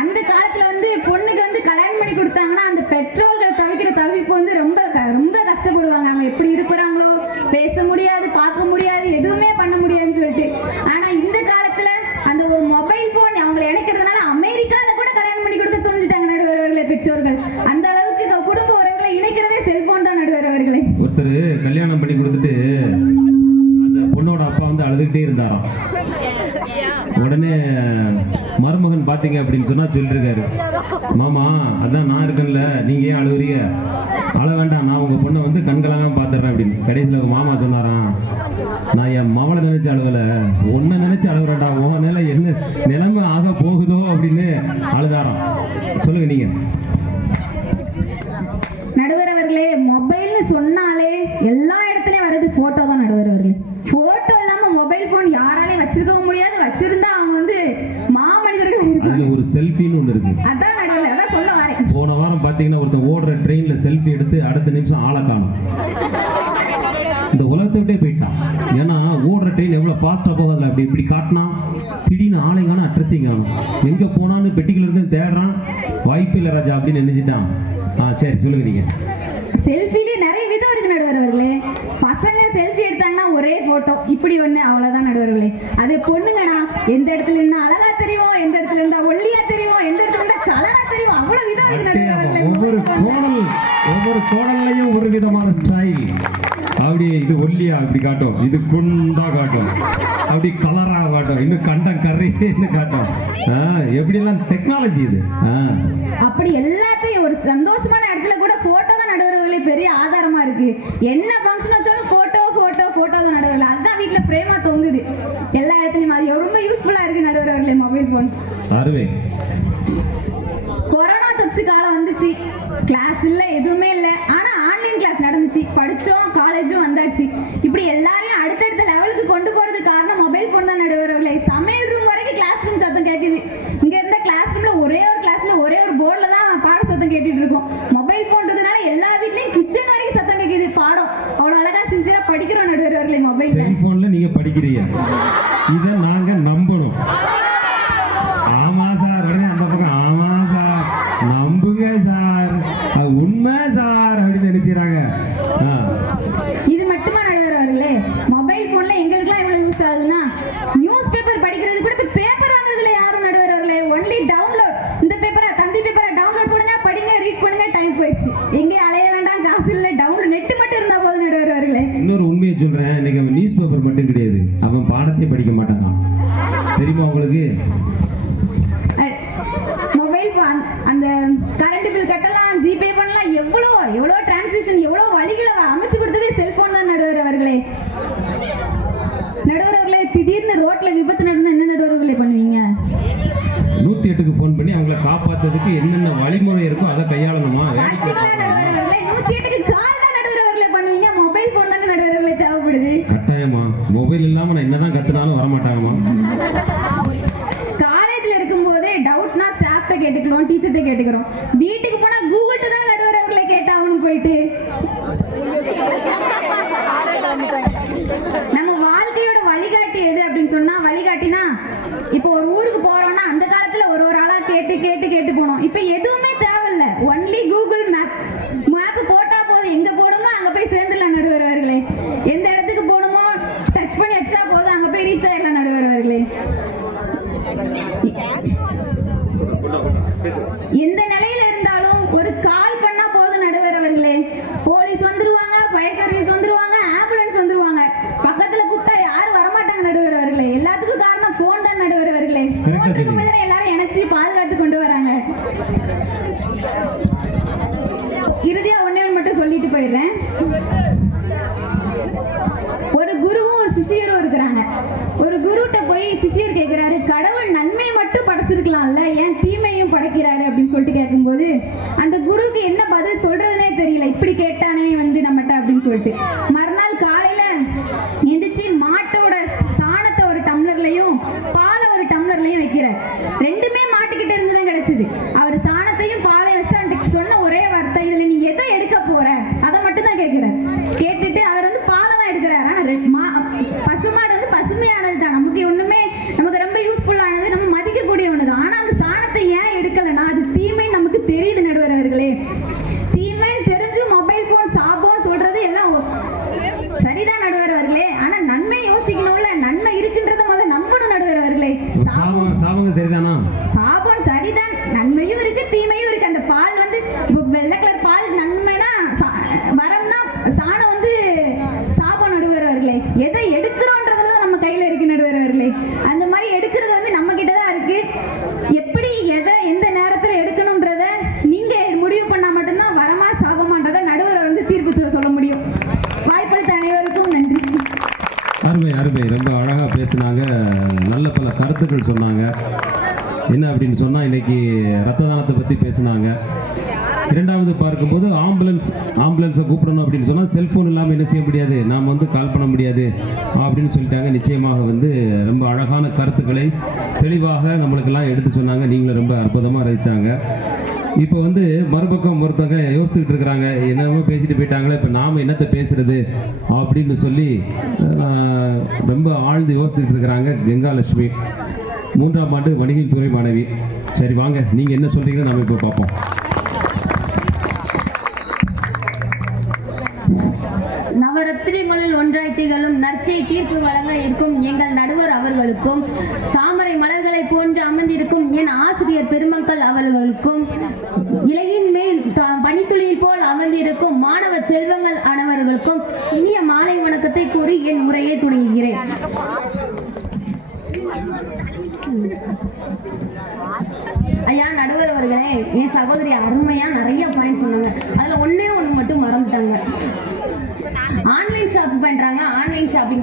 அந்த காலத்துல வந்து பொண்ணுக்கு வந்து கல்யாணம் பண்ணி கொடுத்தாங்கன்னா அந்த பெற்றோர்கள் தவிக்கிற தவிப்பு வந்து ரொம்ப ரொம்ப கஷ்டப்படுவாங்க. அவங்க எப்படி இருக்கிறாங்களோ, பேச முடியாது, பார்க்க முடியாது, எதுவுமே பண்ண முடியாதுன்னு சொல்லிட்டு. ஆனா இந்த காலத்துல அந்த ஒரு மொபைல் போன் அவங்களை இணைக்கிறதுனால அமெரிக்கால கூட கல்யாணம் பண்ணி கொடுக்க துணிஞ்சிட்டாங்க நடுவர் பெற்றோர்கள். அந்த அளவுக்கு குடும்ப உறவுகளை இணைக்கிறதே செல்போன் தான் நடுவர் அவர்களே. ஒருத்தர் கல்யாணம் பண்ணி கொடுத்துட்டு அந்த பொண்ணோட அப்பா வந்து அழுதுகிட்டே இருந்தாராம். உடனே மருமகன் பார்த்தீங்க அப்படின்னு சொன்னா சொல்லிருக்காரு, மாமா அதான் நான் இருக்கேன்ல, நீங்க ஏன் அழுகுறீங்க? அழ வேண்டாம், நான் உங்க பொண்ணை வந்து கண்களாக பார்த்துறேன் அப்படின்னு. கடைசியில் மாமா சொன்னாராம், நான் என் மவளை நினைச்சு அழுவல, உன்னை நினைச்சு அழுகுறேன்டா, உன் நிலை என்ன நிலைமை ஆக போகுதோ அப்படின்னு அழுதாராம். சொல்லுங்க நீங்க. நடுவர் அவர்களே, மொபைல்னு சொன்னாலே எல்லா இடத்துலயும் வர்றது போட்டோ தான் நடுவர் அவர்களே. போட்டோ இல்லாம மொபைல் போன் யாராலையும் வச்சிருக்கவும் முடியாது, வச்சிருந்தா அவங்க வந்து மாமனிதர்கள் இருப்பாங்க. அதுல ஒரு செல்ஃபின்னு ஒன்று இருக்கு. அதான் நடுவர், அதான் சொல்ல வரேன். போன வாரம் பாத்தீங்கன்னா ஒருத்தன் ஓடுற ட்ரெயின்ல செல்ஃபி எடுத்து அடுத்த நிமிஷம் ஆளை காணும். இந்த உலகத்தை விட்டே போயிட்டான். ஏன்னா ஓடுற ட்ரெயின் எவ்வளவு ஃபாஸ்டா போகாதுல, அப்படி இப்படி காட்டினா திடீர்னு ஆளைங்கான அட்ரஸிங் ஆகும். எங்க போனான்னு பெட்டிக்குள்ள இருந்து தேடுறான், வாய்ப்பு இல்லை ராஜா அப்படின்னு நினைச்சிட்டான். சரி சொல்லுங்க நீங்க. செல்ஃபிலே நிறைய விதம் இருக்கு நடுவர் அவர்களே. பசங்க செல்ஃபி எடுத்தாங்கன்னா ஒரே போட்டோ, இப்படி ஒண்ணு, அவ்வளவுதான் நடுவர்களே. அதே பொண்ணுங்கண்ணா எந்த இடத்துல இருந்தா அழகா தெரியும், எந்த இடத்துல இருந்தா ஒல்லியா தெரியும், எந்த இடத்துல இருந்தா கலரா தெரியும், அவ்வளவு விதம் இருக்கு நடுவர் அவர்களே. ஒவ்வொரு கோடல்லையும் ஒரு விதமான ஸ்டைல். அப்படி இது ஒல்லியா இப்படி காட்டும், இது குண்டா காட்டும், அப்படி கலரா காட்டும், இன்னும் கண்டம் கரைன்னு காட்டும். எப்படிலாம் டெக்னாலஜி இது. அப்படி எல்லாத்தையும் ஒரு சந்தோஷமான இடத்துல கூட போட்டோ தான் நடுவர்களே பெரிய ஆதாரமா இருக்கு. என்ன ஃபங்க்ஷன் வச்சாலும் போட்டோ போட்டோ போட்டோ தான் நடுவர்களே. அதுதான் வீட்டுல பிரேமா தொங்குது எல்லா இடத்துலயும். அது ரொம்ப யூஸ்ஃபுல்லா இருக்கு நடுவர்களே மொபைல் போன். அருமை. கொரோனா தொற்று காலம் வந்துச்சு, கிளாஸ் இல்ல, எதுவுமே இல்ல, ஆனா ஆன்லைன் கிளாஸ் நடந்துச்சு, படிச்சோம், காலேஜும் வந்தாச்சு. இப்படி எல்லாரையும் அடுத்தடுத்த லெவலுக்கு கொண்டு போறது காரணம் மொபைல் போன் தான் நடுவர்களே. சமையல் ரூம் வரைக்கும் கிளாஸ் ரூம் சத்தம் கேட்குது. இங்க இருந்த கிளாஸ் ரூம்ல ஒரே ஒரு கிளாஸ்ல ஒரே ஒரு போர்ட்ல தான் பாட சத்தம் கேட்டுட்டு இருக்கோம். மொபைல் போன் இருக்கிறதுனால எல்லா வீட்லயும் கிச்சன் வரைக்கும் சத்தம் கேட்குது. பாடம் அவ்வளவு அழகா சின்சியரா படிக்கிறோம் நடுவர்களே மொபைல். செல்போன்ல நீங்க படிக்கிறீங்க, இதை நாங்க நம்பணும். ஆமா சார், உடனே அந்த பக்கம் ஆமா சார், நம்புங்க சார், அது உண்மை சார் அப்படின்னு நினைச்சாங்க. இது மட்டுமா நடுவர் அவர்களே, மொபைல் போன்ல எங்களுக்குலாம் எவ்வளவு யூஸ் ஆகுதுன்னா, நியூஸ் பேப்பர் படிக்கிறது கூட இப்ப பேப்பர் வாங்குறதுல யாரும் நடுவர் அவர்களே, ஒன்லி டவுன்லோட். இந்த பேப்பரை தந்தி பேப்பரை டவுன்லோட் பண்ணுங்க, படிங்க, ரீட் பண்ணுங்க, டைம் போயிடுச்சு. எங்கேயும் அலைய வேண்டாம், காசு இல்லை, டவுன்லோட் நெட் மட்டும் இருந்தா போதும் நடுவர் அவர்களே. இன்னொரு உண்மையை சொல்றேன், இன்னைக்கு அவன் நியூஸ் பேப்பர் மட்டும் கிடையாது, அவன் பாடத்தையே படிக்க மாட்டாங்க. தெரியுமா உங்களுக்கு? மொபைல் அந்த கரண்ட் பில் கட்டலாம், ஜிபே பண்ணலாம், எவ்வளோ டிரான்சாக்ஷன், எவ்வளோ வழிகளை அமைச்சு கொடுத்ததே செல்போன் தான் நடுவர் அவர்களே. நடுவர் அவர்களே, திடீர்னு ரோட்ல விபத்து நடந்தா என்ன நடுவர் அவர்களே பண்ணுவீங்க? 108க்கு ஃபோன் பண்ணி அவங்கள காப்பாத்துறதுக்கு என்னென்ன வழிமுறை இருக்கோ அதை கையாளணுமா? நடுவர் அவர்களே, 108க்கு கால் தான் நடுவர் அவர்களே பண்ணுவீங்க. மொபைல் போன் தானே நடுவர் அவர்களே தேவைப்படுது. கட்டாயமா மொபைல் இல்லாம நான் என்னதான் கத்துனாலும் வரமாட்டாங்கம்மா. காலேஜ்ல இருக்கும்போதே டவுட்னா ஸ்டாஃப்ட்ட கேட்டுக்கிறோம், டீச்சர்ட்ட கேட்டுக்கிறோம். வீட்டுக்கு போனா கூகுள்ட்ட தான் நடுவர் அவர்களை கேட்டாகணும் போயிட்டு. நம்ம வாழ்க்கையோட வழிகாட்டி எது அப்படின்னு சொன்னா, வழிகாட்டினா இப்போ ஒரு ஊருக்கு போறோம்னா அந்த காலத்துல ஒரு ஆளா கேட்டு கேட்டு கேட்டு போனோம். இப்போ எதுவுமே தேவையில்ல, ஒன்லி கூகுள் மேப். மேப் போட்டா போதும், எங்க போகணுமோ அங்க போய் சேர்ந்துடலாம் நடுவர் அவர்களே. எந்த இடத்துக்கு போகணுமோ டச் பண்ணி வச்சா போதும், அங்க போய் ரீச் ஆயிடலாம் நடுவர் அவர்களே. எந்த நிலையில இருந்தாலும் ஒரு கால் பண்ணா போதும் நடுவர் அவர்களே. போலீஸ் வந்துருவாங்க, ஃபயர் சர்வீஸ் வந்துருவாங்க, ஆம்புலன்ஸ் வந்துருவாங்க. பக்கத்துல கூப்பிட்டா யாரும் வரமாட்டாங்க நடுவர் அவர்களே. எல்லாத்துக்கும் காரணம் போன் தான் நடுவர் அவர்களே. போன் இருக்கும்போது எல்லாரும் இணைச்சு பாதுகாத்து கொண்டு வராங்க. இறுதியா ஒண்ணே மட்டும் சொல்லிட்டு போயிடுறேன். ஒரு குருவும் ஒரு சிஷியரும் இருக்கிறாங்க. ஒரு குருட்ட போய் சிஷியர் கேட்கிறாரு, கடவுள் நன்மையை மட்டும் படைச்சிருக்கலாம்ல, ஏன் தீமையும் படைக்கிறாரு அப்படின்னு சொல்லிட்டு கேட்கும்போது அந்த குருவுக்கு என்ன பதில் சொல்றதுனே தெரியல. இப்படி கேட்டானே வந்து நம்மகிட்ட அப்படின்னு சொல்லிட்டு மறுநாள் காலையில எந்திரிச்சு மாட்டோட சாணத்தை ஒரு டம்ளர்லையும் பாலை ஒரு டம்ளர்லையும் வைக்கிறார். ரெண்டுமே மாட்டுக்கிட்ட இருந்து தான் கிடைச்சது. அவர் சாணத்தையும் பாலையும் வச்சுட்டு அவன்கிட்ட சொன்ன ஒரே வார்த்தை, இதுல நீ எதை எடுக்க போற அதை மட்டும் தான் கேட்கிறார். கேட்டுட்டு அவர் வந்து பாலை தான் எடுக்கிறார். ஆனா பசுமாடு வந்து பசுமையானது தான், நமக்கு ஒண்ணுமே, நமக்கு ரொம்ப யூஸ்ஃபுல்லானது, நம்ம மதிக்கக்கூடிய ஒண்ணுதான். ஆனா அந்த சாணத்தை ஏன் எடுக்கலன்னா அது தீமை நமக்கு தெரியுது நடுவர் அவர்களே. தீமைன்னு தெரிஞ்சும் மொபைல் போன் சாபோன்னு சொல்றது எல்லாம் சரிதான் நடுவர் அவர்களே. ஆனா நன்மை யோசிக்கணும்ல, நன்மை இருக்குன்றத முதல்ல நம்பணும் நடுவர் அவர்களே. சாபம் சரிதானா? சாபம் சரிதான், நன்மையும் இருக்கு அப்படின்னு சொன்னால் இன்னைக்கு ரத்த தானத்தை பற்றி பேசினாங்க. இரண்டாவது பார்க்கும்போது ஆம்புலன்ஸை கூப்பிடணும் அப்படின்னு சொன்னால் செல்ஃபோன் இல்லாமல் என்ன செய்ய முடியாது, நாம் வந்து கால் பண்ண முடியாது அப்படின்னு சொல்லிட்டாங்க. நிச்சயமாக வந்து ரொம்ப அழகான கருத்துக்களை தெளிவாக நம்மளுக்கெல்லாம் எடுத்து சொன்னாங்க. நீங்களும் ரொம்ப அற்புதமாக ரசித்தாங்க. இப்போ வந்து மறுபக்கம் ஒருத்தங்க யோசிச்சுக்கிட்டு இருக்கிறாங்க, என்னமோ பேசிட்டு போயிட்டாங்களே, இப்போ நாம் என்னத்தை பேசுறது அப்படின்னு சொல்லி ரொம்ப ஆழ்ந்து யோசிச்சுக்கிட்டு இருக்கிறாங்க. கங்காலட்சுமி 3ஆம் ஆண்டு வணிகத் துறை மாணவி. சரி வாங்க, நீங்கள் என்ன சொல்கிறீங்கன்னு நம்ம இப்போ பார்ப்போம். நவரத்தினங்களில் ஒன்றாய் திகழும் நற்செய் தீர்ப்பு வழங்க இருக்கும் எங்கள் நடுவர் அவர்களுக்கும், தாமரை மலர்களை போன்று அமர்ந்திருக்கும் என் ஆசிரியர் பெருமக்கள் அவர்களுக்கும், இலையின் மேல் பனித்துளியில் போல் அமர்ந்திருக்கும் மாணவ செல்வங்கள் அனைவர்களுக்கும் இனிய மாலை வணக்கத்தை கூறி என் உரையை தொடங்குகிறேன். ஐயா நடுவர் அவர்களே, என் சகோதரி அருமையா நிறைய பாயிண்ட் சொன்னாங்க. அதுல ஒண்ணு மட்டும் மறந்துட்டாங்க. ஆன்லைன் ஷாப்பிங்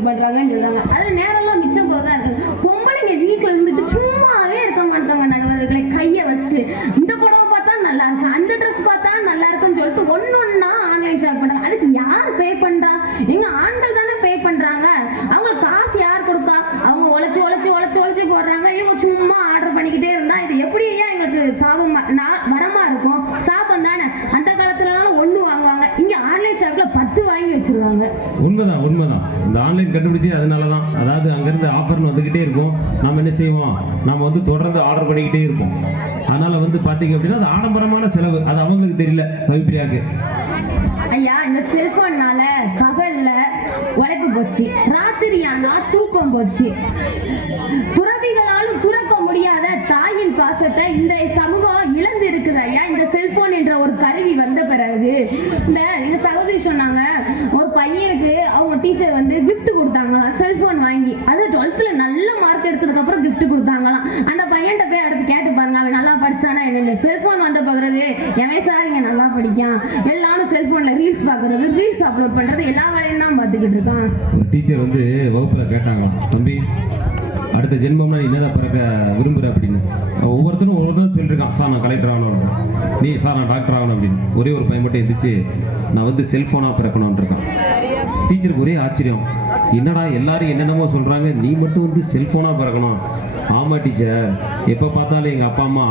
பண்றாங்கன்னு சொல்றாங்க. அதுல நேரம்லாம் மிச்சம் போதான் இருக்கு. பொம்பளைங்க வீட்டுல இருந்துட்டு சும்மாவே இருக்க மாட்டாங்க நடுவர்களை. கையை வச்சுட்டு இந்த புடவை பார்த்தா நல்லா இருக்கு, அந்த ட்ரெஸ் பார்த்தா நல்லா இருக்குன்னு சொல்லிட்டு ஒன்னொன்னா ஆன்லைன் ஷாப் பண்றாங்க. அதுக்கு யார் பே பண்றா? எங்க ஆண்கள் தானே பே பண்றாங்க. அவங்க காசு யார் கொடுக்கா? அவங்க உழைச்சு போடுறாங்க. இவங்க சும்மா ஆர்டர் பண்ணிக்கிட்டே இருந்தா இது எப்படி ஐயா எங்களுக்கு வரமா இருக்கும்? சாபம் தானே. அந்த காலத்துலனாலும் 1 வாங்குவாங்க, இங்க ஆன்லைன் ஷாப்ல 10 வாங்கி வச்சிருவாங்க. உண்மைதான். இந்த ஆன்லைன் கண்டுபிடிச்சி அதனாலதான், அதாவது அங்கிருந்து ஆஃபர்னு வந்துகிட்டே இருக்கும். நம்ம என்ன செய்வோம், நம்ம வந்து தொடர்ந்து ஆர்டர் பண்ணிக்கிட்டே இருப்போம். அதனால வந்து பாத்தீங்க அப்படின்னா அது ஆடம்பரமான செலவு, அது அவங்களுக்கு தெரியல. சவிப்பிரியாக்கு ஐயா, இந்த செல்போன்னால பகல்ல உழைப்பு போச்சு, ராத்திரியானா தூக்கம் போச்சு. துறவிகளாலும் துறக்க முடியாத தாயின் பாசத்தை இன்றைய சமூகம் இழந்து இருக்குது ஐயா. இந்த செல்போன் என்ற ஒரு கருவி வந்த பிறகு எங்க சகோதரி சொன்னாங்க, ஒரு பையனுக்கு அவங்க டீச்சர் வந்து கிஃப்ட் கொடுத்தாங்களாம் செல்போன் வாங்கி. அது 12th நல்ல மார்க் எடுத்ததுக்கு அப்புறம் கிஃப்ட் கொடுத்தாங்களாம். அந்த பையன்கிட்ட போய் அடுத்து கேட்டு பாருங்க, அவன் நல்லா படிச்சானா என்ன. செல்போன் வந்த பிறகு எவன் சார் இங்க நல்லா படிக்கான், எல்லாரும் செல்போன்ல ரீல்ஸ் பாக்குறது, ரீல்ஸ் அப்லோட் பண்றது, எல்லா வேலையும் தான் பார்த்துக்கிட்டு இருக்கான். ஒரு டீச்சர் வந்து வகுப்புல கேட்டாங்க, தம்பி அடுத்த ஜென்மம்னா என்னதான் பிறக்க விரும்புகிற அப்படின்னு. ஒவ்வொருத்தரும் சொல்லியிருக்கான், சார் நான் கலெக்டர் ஆகணும், நீ சார் நான் டாக்டர் ஆகணும் அப்படின்னு. ஒரே ஒரு பையன் மட்டும் எந்திரிச்சு நான் வந்து செல்ஃபோனாக பிறக்கணும்னு இருக்கான். டீச்சருக்கு ஒரே ஆச்சரியம், என்னடா எல்லாரும் என்னென்னமோ சொல்கிறாங்க, நீ மட்டும் வந்து செல்ஃபோனாக பிறக்கணும். ஆமாம் டீச்சர், எப்போ பார்த்தாலும் எங்கள் அப்பா அம்மா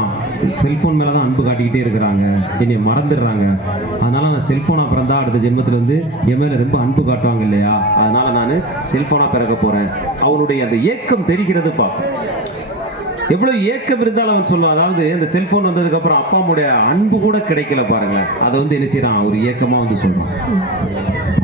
செல்ஃபோன் மேலே தான் அன்பு காட்டிக்கிட்டே இருக்கிறாங்க, என்னை மறந்துடுறாங்க. அதனால் நான் செல்ஃபோனாக பிறந்தா அடுத்த ஜென்மத்தில் வந்து என் மேலே ரொம்ப அன்பு காட்டுவாங்க இல்லையா, அதனால் நான் செல்ஃபோனாக பிறக்க போகிறேன். அவனுடைய அந்த ஏக்கம் தெரிகிறது பார்க்கும். எவ்வளவு ஏக்கம் இருந்தாலும் அவன் சொல்லுவான். அதாவது இந்த செல்போன் வந்ததுக்கு அப்புறம் அப்பா அம்மாவுடைய அன்பு கூட கிடைக்கல பாருங்களேன். அதை வந்து என்ன செய்யறான், ஒரு ஏக்கமா வந்து சொல்றான்.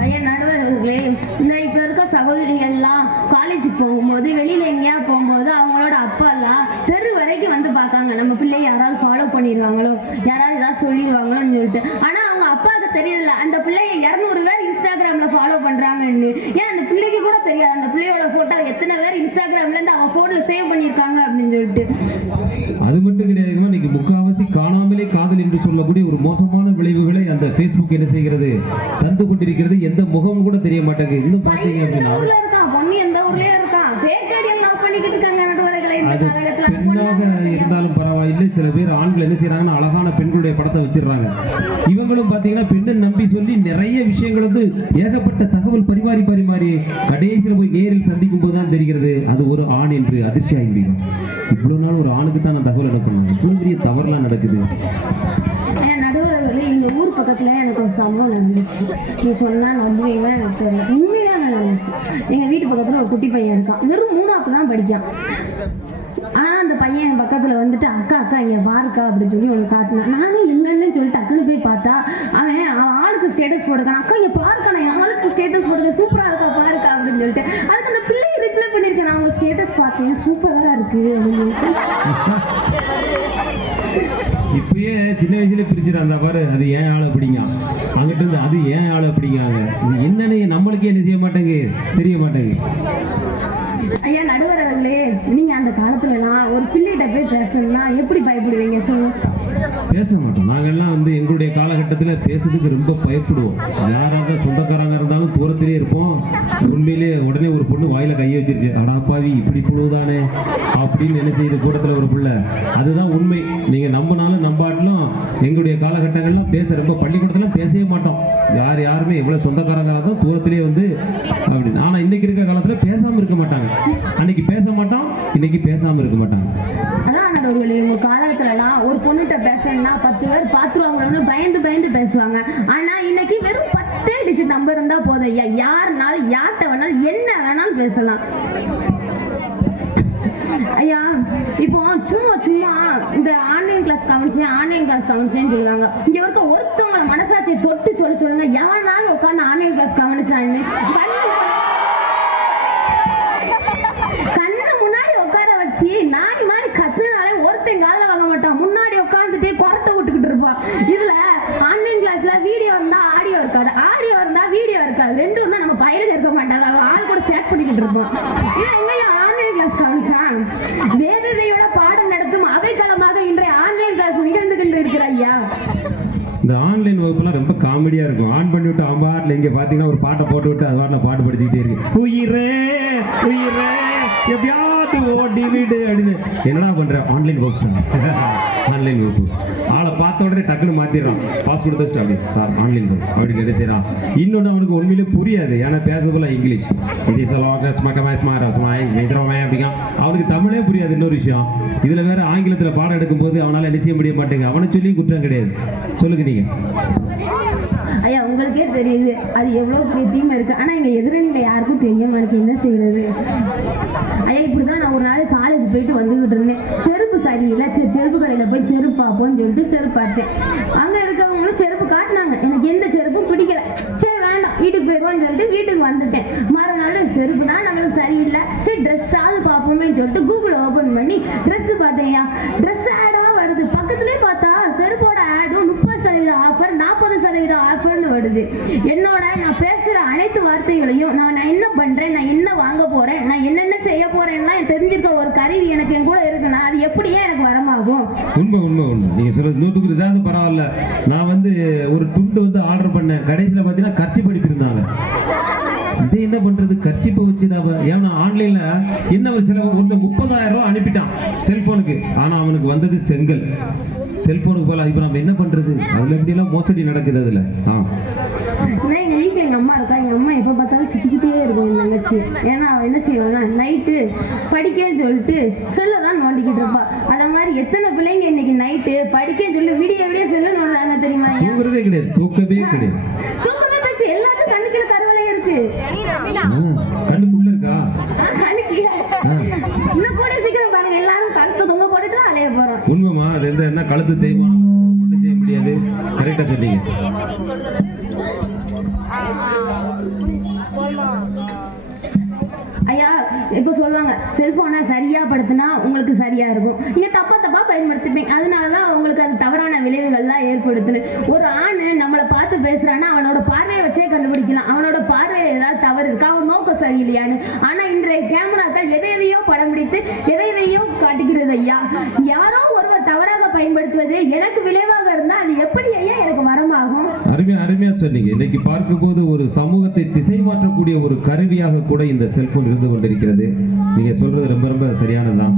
ஐயா நடுவர் அவர்களே, இந்த இப்ப இருக்க சகோதரிங்க எல்லாம் காலேஜுக்கு போகும்போது, வெளியில எங்கேயா போகும்போது அவங்களோட அப்பா எல்லாம் தெரு வரைக்கும் வந்து பார்க்காங்க, நம்ம பிள்ளைய யாராவது ஃபாலோ பண்ணிடுவாங்களோ, யாராவது ஏதாவது சொல்லிடுவாங்களோன்னு சொல்லிட்டு. ஆனா அவங்க அப்பாவுக்கு தெரியல அந்த பிள்ளைய 200 பேர் இன்ஸ்டாகிராம்ல ஃபாலோ பண்றாங்கன்னு. ஏன் அந்த பிள்ளைக்கு கூட தெரியாது அந்த பிள்ளையோட போட்டோ எத்தனை பேர் இன்ஸ்டாகிராம்ல இருந்து அவன் போன்ல சேவ் பண்ணியிருக்காங்க அப்படின்னு சொல்லிட்டு. அது மட்டும் கிடையாது, இன்னைக்கு முக்காவாசி காணாமலே காதல் என்று சொல்லக்கூடிய ஒரு மோசமான விளைவுகளை அந்த Facebook என்ன செய்கிறது, தந்து கொண்டிருக்கிறது. எந்த முகம் கூட தெரிய மாட்டேங்குது. இன்னும் பாத்தீங்க அப்படின்னா பொண்ணு எந்த ஊர்லயே இருக்கான், பண்ணிக்கிட்டு இருக்காங்க நடுவர்களை. அது பெண்ணாக இருந்தாலும் பரவாயில்லை, சில பேர் ஆண்கள் என்ன செய்யறாங்கன்னா அழகான பெண்களுடைய படத்தை வச்சிடறாங்க. இவங்களும் பாத்தீங்கன்னா பெண்ணை நம்பி சொல்லி நிறைய விஷயங்கள் வந்து ஏகப்பட்ட தகவல் பரிமாறி கடைசியில் போய் நேரில் சந்திக்கும் போதுதான் தெரிகிறது அது ஒரு ஆண் என்று. அதிர்ச்சி ஆகிவிடுங்க. இவ்வளவு நாள் ஒரு ஆணுக்கு தான் நான் தகவல் அனுப்புறேன், இவ்வளவு பெரிய தவறுலாம் நடக்குது. நடுவர்களே, எங்க ஊர் பக்கத்துல எனக்கு ஒரு சம்பவம் நடந்துச்சு. நீ சொன்னா நம்புவீங்க, எனக்கு தெரியல, உண்மையா நடந்துச்சு. எங்க வீட்டு பக்கத்துல ஒரு குட்டி பையன் இருக்கான், வெறும் 3ஆவது தான் படிக்கான். ஆனா அந்த பையன் என் பக்கத்துல வந்துட்டு அக்கா இங்க பாருக்கா அப்படின்னு சொல்லி ஒன்று காட்டினான். நானும் என்னன்னு சொல்லிட்டு டக்குன்னு போய் பார்த்தா அவன் ஆளுக்கு ஸ்டேட்டஸ் போட்டுக்கான். அக்கா இங்க பாருக்கா, நான் ஆளுக்கு ஸ்டேட்டஸ் போட்டுக்க, சூப்பரா இருக்கா பாருக்கா அப்படின்னு சொல்லிட்டு. அதுக்கு அந்த பிள்ளையை ரிப்ளை பண்ணிருக்கேன், நான் உங்க ஸ்டேட்டஸ் பார்த்தேன், சூப்பரா இருக்கு அப்படின்னு. இப்பயே சின்ன வயசுல பிரிச்சிருந்தா பாரு, அது ஏன் ஆளை பிடிங்க, அங்கிட்ட இருந்து அது ஏன் ஆளை பிடிங்காங்க. இது என்னன்னு நம்மளுக்கே என்ன செய்ய மாட்டேங்க, தெரிய மாட்டேங்க. ஐயா நடுவர் அவர்களே, நீங்க அந்த காலத்துல எல்லாம் ஒரு பிள்ளைகிட்ட போய் பேச பேசணும்னா எப்படி பயப்படுவீங்க சொல்லுங்க? பேச மாட்டோம். நாங்கள்லாம் வந்து எங்களுடைய காலகட்டத்தில் பேசுறதுக்கு ரொம்ப பயப்படுவோம். யாராவது சொந்தக்காரங்க இருந்தாலும் தூரத்திலே இருப்போம். உண்மையிலேயே உடனே ஒரு பொண்ணு வாயில கையை வச்சிருச்சு, அடாப்பாவி இப்படி புழுவுதானே அப்படின்னு என்ன செய்யுது கூட்டத்தில் ஒரு பிள்ளை. அதுதான் உண்மை. நீங்க நம்பினாலும் நம்பாட்டிலும் எங்களுடைய காலகட்டங்கள்லாம் பேச ரொம்ப பள்ளிக்கூடத்துல பேசவே மாட்டோம். யாருமே எவ்வளவு சொந்தக்காரங்க தான் தூரத்திலே வந்து அப்படின்னு. ஆனா இன்னைக்கு இருக்க காலத்துல பேசாம இருக்க மாட்டாங்க. அன்னைக்கு பேச மாட்டோம், இன்னைக்கு பேசாம இருக்க மாட்டாங்க. அதான் நடுவர்களே, உங்க காலத்துலலாம் ஒரு பொண்ணுகிட்ட பேசணும்னா 10 பேர் பாத்துருவாங்கன்னு பயந்து பேசுவாங்க. ஆனா இன்னைக்கு வெறும் 10 டிஜிட் நம்பர் இருந்தா போதும் ஐயா, யாருனாலும் யார்கிட்ட வேணாலும் என்ன வேணாலும் பேசலாம். ஐயா இப்போ சும்மா இந்த ஆன்லைன் கிளாஸ் கவனிச்சேன்னு சொல்லுவாங்க. இங்க இருக்க ஒருத்தவங்களை மனசாட்சியை தொட்டு சொல்லுங்க, யாருனாலும் உட்காந்து ஆன்லைன் கிளாஸ் கவனிச்சான்னு கண்ணு முன்னாடி உட்கார வச்சு நாடி மாதிரி கத்துனாலே ஒருத்தன் காதுல வாங்க மாட்டான். முன்னாடி உட்காந்துட்டு கொரட்டை விட்டுக்கிட்டு இருப்பான். இதுல ஆன்லைன் கிளாஸ்ல வீடியோ இருந்தா ஆடியோ இருக்காது, ஆடியோ இருந்தா வீடியோ இருக்காது, ரெண்டும் இருந்தா நம்ம பயிலுக்கு இருக்க மாட்டாங்க. அவன் ஆள் கூட சேட் பண்ணிக்கிட்டு இருப்பான். ஏன் எங்கயா ஆன்லைன் கிளாஸ் கவனிச்சான்? வேதனையோட பாடம் நடத்தும் அவைக்களமாக இன்றைய ஆன்லைன் கிளாஸ் நிகழ்ந்து கொண்டு இருக்கிற ஐயா. இந்த ஆன்லைன் வகுப்புலாம் ரொம்ப காமெடியா இருக்கும். ஆன் பண்ணி விட்டு அம்பாட்டில் இங்கே பார்த்தீங்கன்னா ஒரு பாட்டை போட்டு விட்டு அது வாட்டில் பாட்டு படிச்சுக்கிட்டே இருக்கு. உயிரே உயிரே எப்படியாவது ஓடி வீடு அப்படின்னு. என்னடா பண்ற? ஆன்லைன் வகுப்பு சார், ஆன்லைன் வகுப்பு. ஆளை பார்த்த உடனே டக்குன்னு மாத்திடுறான். பாஸ் கொடுத்து வச்சுட்டு அப்படி சார் ஆன்லைன் வகுப்பு அப்படி கேட்டு செய்யறான். இன்னொன்று அவனுக்கு உண்மையிலே புரியாது, ஏன்னா பேச போல இங்கிலீஷ். அப்படிங்க அவனுக்கு தமிழே புரியாது. இன்னொரு விஷயம், இதுல வேற ஆங்கிலத்தில் பாடம் எடுக்கும் போது அவனால என்ன செய்ய முடிய மாட்டேங்க. அவனை சொல்லி குற்றம் கிடையாது. சொல்லுங்க நீங்க. ஐயா உங்களுக்கே தெரியுது அது எவ்வளவு பெரிய தீமை இருக்கு. ஆனா எங்க எதிரணியில யாருக்கும் தெரியும். எனக்கு என்ன செய்யறது ஐயா? இப்படிதான் நான் ஒரு நாள் காலேஜ் போயிட்டு வந்துகிட்டு இருந்தேன். செருப்பு சரியில்லை, சரி செருப்பு கடையில போய் செருப்பு பார்ப்போம்னு சொல்லிட்டு செருப்பு பார்த்தேன். அங்க இருக்கவங்களும் செருப்பு காட்டினாங்க. எனக்கு எந்த செருப்பும் பிடிக்கல. சரி வேண்டாம் வீட்டுக்கு போயிடுவோம்னு சொல்லிட்டு வீட்டுக்கு வந்துட்டேன். மறுநாள் செருப்பு தான் நம்மளுக்கு சரியில்லை, சரி ட்ரெஸ்ஸாவது பார்ப்போமே சொல்லிட்டு கூகுள் ஓபன் பண்ணி ட்ரெஸ் பார்த்தேன்யா. ட்ரெஸ் ஆடா வருது. பக்கத்துலேயே பார்த்தா செருப்போட ஆடும் 30% ஆஃபர் 40% ஆஃபர்னு வருது. என்னோட நான் பேசுற அனைத்து வார்த்தைகளையும் நான் என்ன பண்றேன், நான் என்ன வாங்க போறேன், நான் என்னென்ன செய்ய போறேன்னா தெரிஞ்சிருக்க ஒரு கருவி எனக்கு என் கூட இருக்குன்னா அது எப்படியே எனக்கு வரமாகும். உண்மை உண்மை உண்மை. நீங்க சொல்றது 100க்கு இதாவது பரவாயில்ல. நான் வந்து ஒரு துண்டு வந்து ஆர்டர் பண்ணேன். கடைசியில் பார்த்தீங்கன்னா கர்ச்சி படிப்பிருந்தாங்க. இதை என்ன பண்றது? கர்ச்சிப்பை வச்சுடாவ. ஏன்னா ஆன்லைன்ல என்ன ஒரு செலவு, ஒருத்தர் 30,000 ரூபாய் அனுப்பிட்டான் செல்போனுக்கு. ஆனா அவனுக்கு வந்தது செங்கல். செல்போனுக்கு போல. இப்ப நம்ம என்ன பண்றது? அதுல எப்படிலாம் மோசடி நடக்குது அதுல. எங்க வீட்டுல எங்க அம்மா இருக்கா. எங்க அம்மா எப்ப பார்த்தாலும் திட்டிக்கிட்டே இருக்கும் என் தங்கச்சி. ஏன்னா அவ என்ன செய்வாங்க, நைட்டு படிக்கன்னு சொல்லிட்டு செல்ல தான் நோண்டிக்கிட்டு இருப்பா. அத மாதிரி எத்தனை பிள்ளைங்க இன்னைக்கு நைட்டு படிக்கன்னு சொல்லி விடிய செல்ல நோண்டுறாங்க தெரியுமா? தூங்குறதே கிடையாது, தூக்கவே கிடையாது. தூக்கமே போச்சு. எல்லாரும் கண்ணுக்குள்ள கருவலையே இருக்கு. கண்ணுக்குள்ள இருக்கா? இன்னும் கூட சீக்கிரம் பாருங்க, எல்லாரும் கழுத்து தொங்க போட்டுட்டு அலைய போறோம். உண்மைமா? அது எந்த என்ன கழுத்து தேய்மானம் ஒன்றும் செய்ய முடியாது. கரெக்டா சொன்னீங்க. ஐயா இப்போ சொல்லுவாங்க செல்போனை சரியா படுத்தினா உங்களுக்கு சரியா இருக்கும், நீங்க தப்பா பயன்படுத்திப்பீங்க, அதனாலதான் உங்களுக்கு அது தவறான விளைவுகள்லாம் ஏற்படுத்துன்னு. ஒரு ஆணு நம்மளை பார்த்து பேசுறான்னா அவனோட பார்வையை வச்சே கண்டுபிடிக்கலாம். அவனோட பார்வையை ஏதாவது தவறு இருக்கா, அவன் நோக்கம் சரியில்லையான்னு. ஆனா இன்றைய கேமராக்கள் எதையோ படம் பிடித்து எதையோ காட்டுகிறது ஐயா. யாரோ ஒருவர் தவறாக பயன்படுத்துவது எனக்கு விளைவாக இருந்தா அது எப்படி ஐயா எனக்கு வரமாகும்? அருமையா சொன்னீங்க. இன்னைக்கு பார்க்கும்போது ஒரு சமூகத்தை திசை மாற்றக்கூடிய ஒரு கருவியாக கூட இந்த செல்போன் இருந்து கொண்டிருக்கிறது. நீங்க சொல்றது ரொம்ப சரியானதுதான்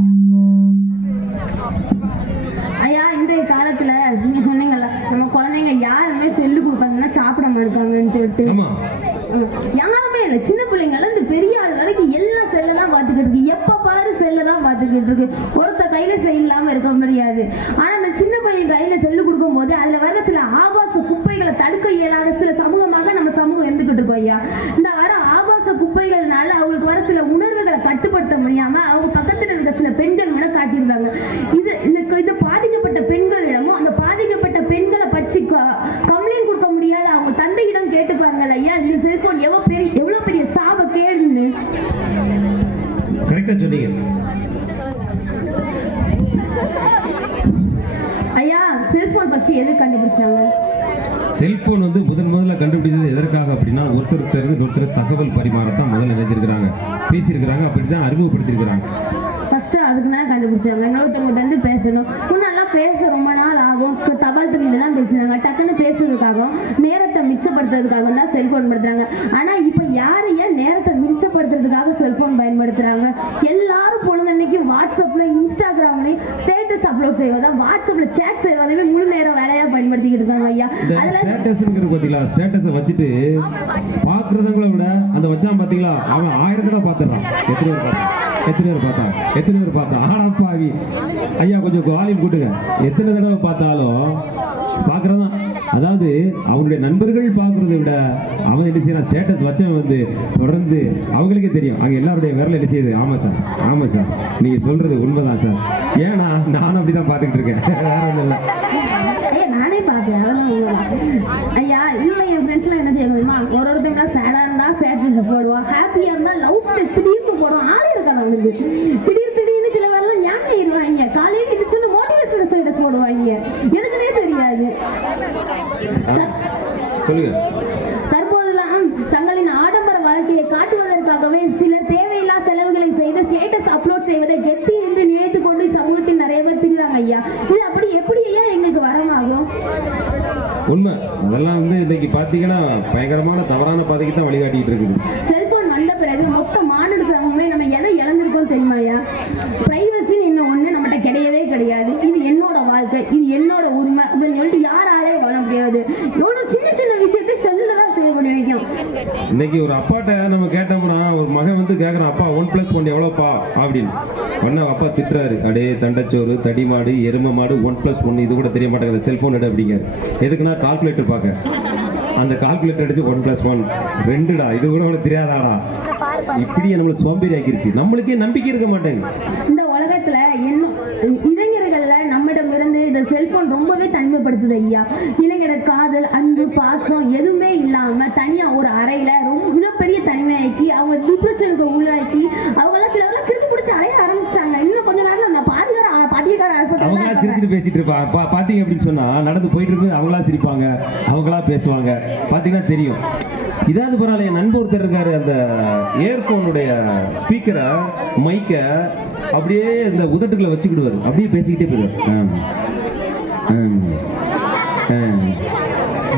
ஐயா. இன்றைய காலத்துல நீங்க சொன்னீங்கல்ல, நம்ம குழந்தைங்க யாருமே செல்லு கொடுக்கணும்னா சாப்பிட மாட்டாங்கன்னு சொல்லிட்டு. யாருமே இல்லை, சின்ன பிள்ளைங்கள இந்த பெரிய ஆள் வரைக்கும் எல்லாம் செல்ல தான் பார்த்துக்கிட்டு இருக்கு. எப்ப பாரு செல்ல தான் பார்த்துக்கிட்டு இருக்கு. ஒருத்த கையில செய்யலாம இருக்க முடியாது. ஆனா அந்த சின்ன பையன் கையில செல்லு கொடுக்கும் போது அதுல வர சில ஆபாச குப்பைகளை தடுக்க இயலாத சில சமூகமாக நம்ம சமூகம் இருந்துகிட்டு இருக்கோம் ஐயா. இந்த வர ஆபாச குப்பைகள்னால அவங்களுக்கு வர சில உணர்வுகளை கட்டுப்படுத்த முடியாம அவங்க பக்கத்துல இருக்க சில பெண்கள் கூட காட்டியிருந்தாங்க. இது பாதிக்கப்பட்ட பெண்களிடமும் அந்த பாதிக்கப்பட்ட பெண்களை பற்றி கம்ப்ளைண்ட் கொடுக்க முடியாத அவங்க தந்தையிடம் கேட்டு பாருங்கள் ஐயா. இந்த செல்போன் எவ்வளவு பெரிய சாப கேடுன்னு. கரெக்டா சொன்னீங்க ஐயா. செல்போன் ஃபர்ஸ்ட் எது கண்டுபிடிச்சாங்க? செல்போன் வந்து முதல்ல கண்டுபிடிச்சது எதற்காக அப்படின்னா ஒருத்தருக்கு இருந்து ஒருத்தர் தகவல் பரிமாறத்தான் முதல்ல நினைச்சிருக்கிறாங்க, பேசியிருக்கிறாங்க, அப்படிதான் அறிமுகப்படுத்திருக்கிறாங்க. ஃபர்ஸ்ட் அதுக்கு தான் கண்டுபிடிச்சாங்க. இன்னொருத்தவங்ககிட்ட வந்து பேசணும், முன்னெல்லாம் பேச ரொம்ப நாள் ஆகும், தபால் துறையில தான் பேசுனாங்க. டக்குன்னு பேசுறதுக்காகவும் நேரத்தை மிச்சப்படுத்துறதுக்காக தான் செல்போன் படுத்துறாங்க. ஆனா இப்போ யார் ஏன் நேரத்தை மிச்சப்படுத்துறதுக்காக செல்போன் பயன்படுத்துறாங்க? எல்லாரும் பொழுதன்னைக்கு வாட்ஸ்அப்ல இன்ஸ்டாகிராம்லயும் ஸ்டேட்டஸ் அப்லோட் செய்வதா, வாட்ஸ்அப்ல சேட் செய்வதையுமே முழு நேரம் வேலையா பயன்படுத்திக்கிட்டு இருக்காங்க ஐயா. அதுல ஸ்டேட்டஸ்ங்கிற பாத்தீங்களா, ஸ்டேட்டஸை வச்சுட்டு பாக்குறதங்களை விட அந்த வச்சான் பாத்தீங்களா, அவன் 1000 தடவை பார்த்துறான். எத்தனை பேர் பார்த்தா ஆனாப்பாவி ஐயா கொஞ்சம் வால்யூம் கூட்டுங்க. எத்தனை தடவை பார்த்தாலும் பார்க்கறதான். அதாவது அவங்களுடைய நண்பர்கள் பார்க்கறதை விட அவன் என்ன செய்யறான், ஸ்டேட்டஸ் வச்சவன் வந்து தொடர்ந்து அவங்களுக்கே தெரியும் அங்கே எல்லாருடைய விரல் என்ன செய்யுது. ஆமாம் சார் நீங்க சொல்றது உண்மைதான் சார். ஏன்னா நானும் அப்படிதான் பார்த்துக்கிட்டு இருக்கேன், வேற ஒன்றும் இல்லை. நானே பார்த்தேன், அதெல்லாம் ஐயா. இன்னும் என் ஃப்ரெண்ட்ஸ்லாம் என்ன செய்ய முடியுமா, ஒருத்தவங்க சேடா இருந்தா சேட் போடுவான், ஹாப்பியா இருந்தா லவ் ஸ்டெப் திடீர்னு போடுவான். ஆளே இருக்காது அவனுக்கு. திடீர்னு சில பேர்லாம் ஏன் இருவாங்க, காலையில இது சொல்லி மோட்டிவேஷன் ஸ்டேட்டஸ் போடுவாங்க, எதுக்குன்னே தெரியாது. சொல்லுங்க. தற்போதெல்லாம் தங்களின் ஆடம்பர வாழ்க்கையை காட்டுவதற்காகவே சில தேவையில்லா செலவுகளை செய்து ஸ்டேட்டஸ் அப்லோட் செய்வதை கெத்தி என்று நினைத்துக் கொண்டு சமூகத்தில் நிறைய பேர் திரிகிறாங்க ஐயா. இது அப்படி எப்படி ஐயா எங்களுக்கு வரமாகும்? உண்மை. அதெல்லாம் வந்து இன்னைக்கு பார்த்தீங்கன்னா பயங்கரமான தவறான பாதைக்கு தான் வழிகாட்டிட்டு இருக்குது. செல்போன் வந்த பிறகு மொத்த மாநில சமூகமே நம்ம எதை இழந்திருக்கோம் தெரியுமா ஐயா? பிரைவசின்னு இன்னும் ஒண்ணு நம்மகிட்ட கிடையவே கிடையாது. இது என்னோட வாழ்க்கை, இது என்னோட உரிமை அப்படின்னு சொல்லிட்டு யாராலையும் கவன முடியாது. எவ்வளவு சின்ன சின்ன விஷயத்தை செல்லுதான் செய்ய முடியும். இன்னைக்கு ஒரு அப்பாட்ட நம்ம கேட்டோம்னா, ஒரு மகன் வந்து கேட்குறான், அப்பா 1+1 எவ்வளோப்பா அப்படின்னு. ஒன்னா அப்பா திட்டுறாரு, அடே தண்டச்சோறு தடி மாடு எரும மாடு 1+1 இது கூட தெரிய மாட்டேங்குது, செல்போன் எடு அப்படிங்காரு. எதுக்குன்னா கால்குலேட்டர் பார்க்க. அந்த கால்குலேட்டர் அடிச்சு 1+1 2டா, இது கூட உனக்கு தெரியாதாடா. இப்படியே நம்மளை சோம்பேறி ஆக்கிருச்சு. நம்மளுக்கே நம்பிக்கை இருக்க மாட்டேங்க. இந்த உலகத்துல இளைஞர்கள்ல நம்மிடமிருந்து இந்த செல்போன் ரொம்பவே தனிமைப்படுத்துது ஐயா. இளைஞர காதல், அன்பு, பாசம் எதுவுமே இல்லாம தனியா ஒரு அறையில ரொம்ப மிகப்பெரிய தனிமையாக்கி அவங்க டிப்ரெஷனுக்கு உள்ளாக்கி அவங்களாம் சிலவரெல்லாம் கிறுக்கு பிடிச்சி அலைய ஆரம்பிச்சிட்டாங்க. இன்னும் கொஞ்ச நேரம் நான் பாதிகார அவங்களா சிரிச்சுட்டு பேசிட்டு இருப்பாங்க. பாத்தீங்க அப்படின்னு சொன்னா நடந்து போயிட்டு இருக்கு, அவங்களா சிரிப்பாங்க, அவங்களா பேசுவாங்க. பாத்தீங்கன்னா தெரியும். இதாவது பரவாயில்ல. என் நண்பர் ஒருத்தர் இருக்காரு, அந்த இயர்போனுடைய ஸ்பீக்கரை மைக்கை அப்படியே இந்த உதட்டுகளை வச்சுக்கிடுவாரு, அப்படியே பேசிக்கிட்டே போயிடுவார்.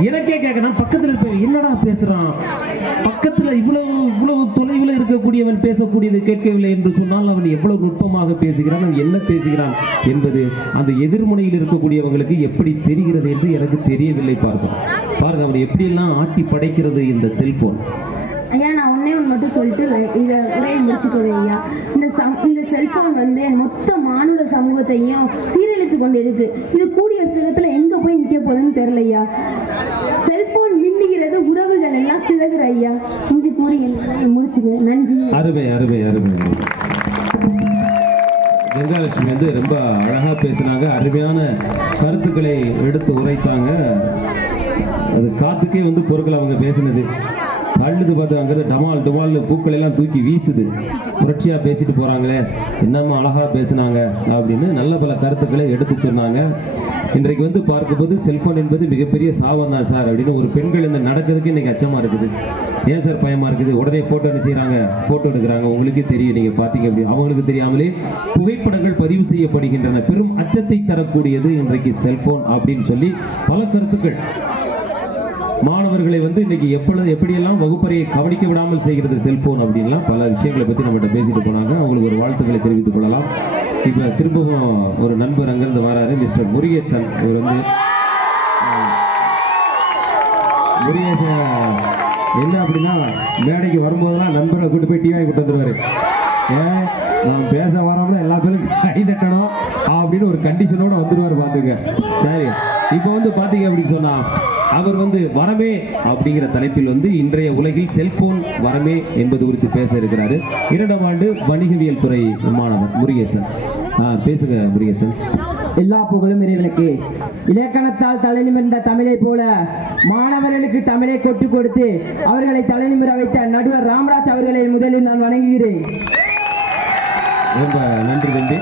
எனக்கே கேட்கணும், பக்கத்தில் இருப்பேன், என்னடா பேசுறான், பக்கத்துல இவ்வளவு தொலைவில் இருக்கக்கூடியவன் பேசக்கூடியது கேட்கவில்லை என்று சொன்னால் அவன் எவ்வளவு நுட்பமாக பேசுகிறான், அவன் என்ன பேசுகிறான் என்பது அந்த எதிர்முனையில் இருக்கக்கூடியவங்களுக்கு எப்படி தெரிகிறது என்று எனக்கு தெரியவில்லை. பாருங்க அவன் எப்படியெல்லாம் ஆட்டி படைக்கிறது இந்த செல்போன். ஐயா நான் ஒன்னே ஒன்று மட்டும் சொல்லிட்டு இந்த உரையை முடிச்சுக்கோங்க ஐயா. இந்த செல்போன் வந்து மொத்த மானுட சமூகத்தையும் சீரழித்து கொண்டு இருக்கு. இது கூடிய சிலத்துல எங்க போய் நிற்க போகுதுன்னு தெரியல ஐயா. செல்போன் மின்னுகிறது, உறவுகள் எல்லாம் சிதகுற ஐயா. இஞ்சி கூறி முடிச்சுக்க. நன்றி. அருமை அருமை அருமை. கங்காலட்சுமி வந்து ரொம்ப அழகா பேசினாங்க, அருமையான கருத்துக்களை எடுத்து உரைத்தாங்க. அது காத்துக்கே வந்து பொருட்கள் அவங்க பேசினது தள்ளுது. பார்த்து அங்கே டமால் டமால்னு பூக்கள் எல்லாம் தூக்கி வீசுது. புரட்சியாக பேசிட்டு போகிறாங்களே, என்னம்மா அழகாக பேசுனாங்க அப்படின்னு நல்ல பல கருத்துக்களை எடுத்து சொன்னாங்க. இன்றைக்கு வந்து பார்க்கும்போது செல்ஃபோன் என்பது மிகப்பெரிய சாபம் தான் சார் அப்படின்னு ஒரு பெண்கள் இந்த நடக்கிறதுக்கு இன்றைக்கி அச்சமாக இருக்குது. ஏன் சார் பயமாக இருக்குது? உடனே ஃபோட்டோ என்ன செய்கிறாங்க, ஃபோட்டோ எடுக்கிறாங்க. உங்களுக்கே தெரியும், நீங்கள் பார்த்தீங்க அப்படி அவங்களுக்கு தெரியாமலே புகைப்படங்கள் பதிவு செய்யப்படுகின்றன. பெரும் அச்சத்தை தரக்கூடியது இன்றைக்கு செல்ஃபோன் அப்படின்னு சொல்லி பல கருத்துக்கள். மாணவர்களை வந்து இன்னைக்கு எப்படியெல்லாம் வகுப்பறையை கவனிக்க விடாமல் செய்கிறது செல்போன் அப்படின்லாம் பல விஷயங்களை பற்றி நம்மகிட்ட பேசிட்டு போனாங்க. அவங்களுக்கு ஒரு வாழ்த்துக்களை தெரிவித்துக் கொள்ளலாம். இப்போ திரும்பவும் ஒரு நண்பர் அங்கிருந்து வராரு, மிஸ்டர் முருகேசன். இவர் வந்து முருகேசன் என்ன அப்படின்னா மேடைக்கு வரும்போதெல்லாம் நண்பரை கூட்டு போய் டிவி கூட்டு வந்துருவாரு. நான் பேச வரோம்னா எல்லா பேரும் கை தட்டணும் அப்படின்னு ஒரு கண்டிஷனோட வந்துடுவார். பார்த்துங்க சரி. இப்போ வந்து பார்த்தீங்க அப்படின்னு சொன்னா அவர் வந்து வரமே அப்படிங்கிற தலைப்பில் வந்து இன்றைய உலகில் செல்போன் வரமே என்பது குறித்து பேச இருக்கிறாரு. 2ஆம் ஆண்டு வணிகவியல் துறை மாணவர் முருகேசன். பேசுங்க முருகேசன். எல்லா புகழும் இறைவனுக்கு. இலக்கணத்தால் தலைநிமிர்ந்த தமிழை போல மாணவர்களுக்கு தமிழை கொட்டு கொடுத்து அவர்களை தலைநிமிர வைத்த நடுவர் ராமராஜ் அவர்களை முதலில் நான் வணங்குகிறேன். ரொம்ப நன்றி தம்பி.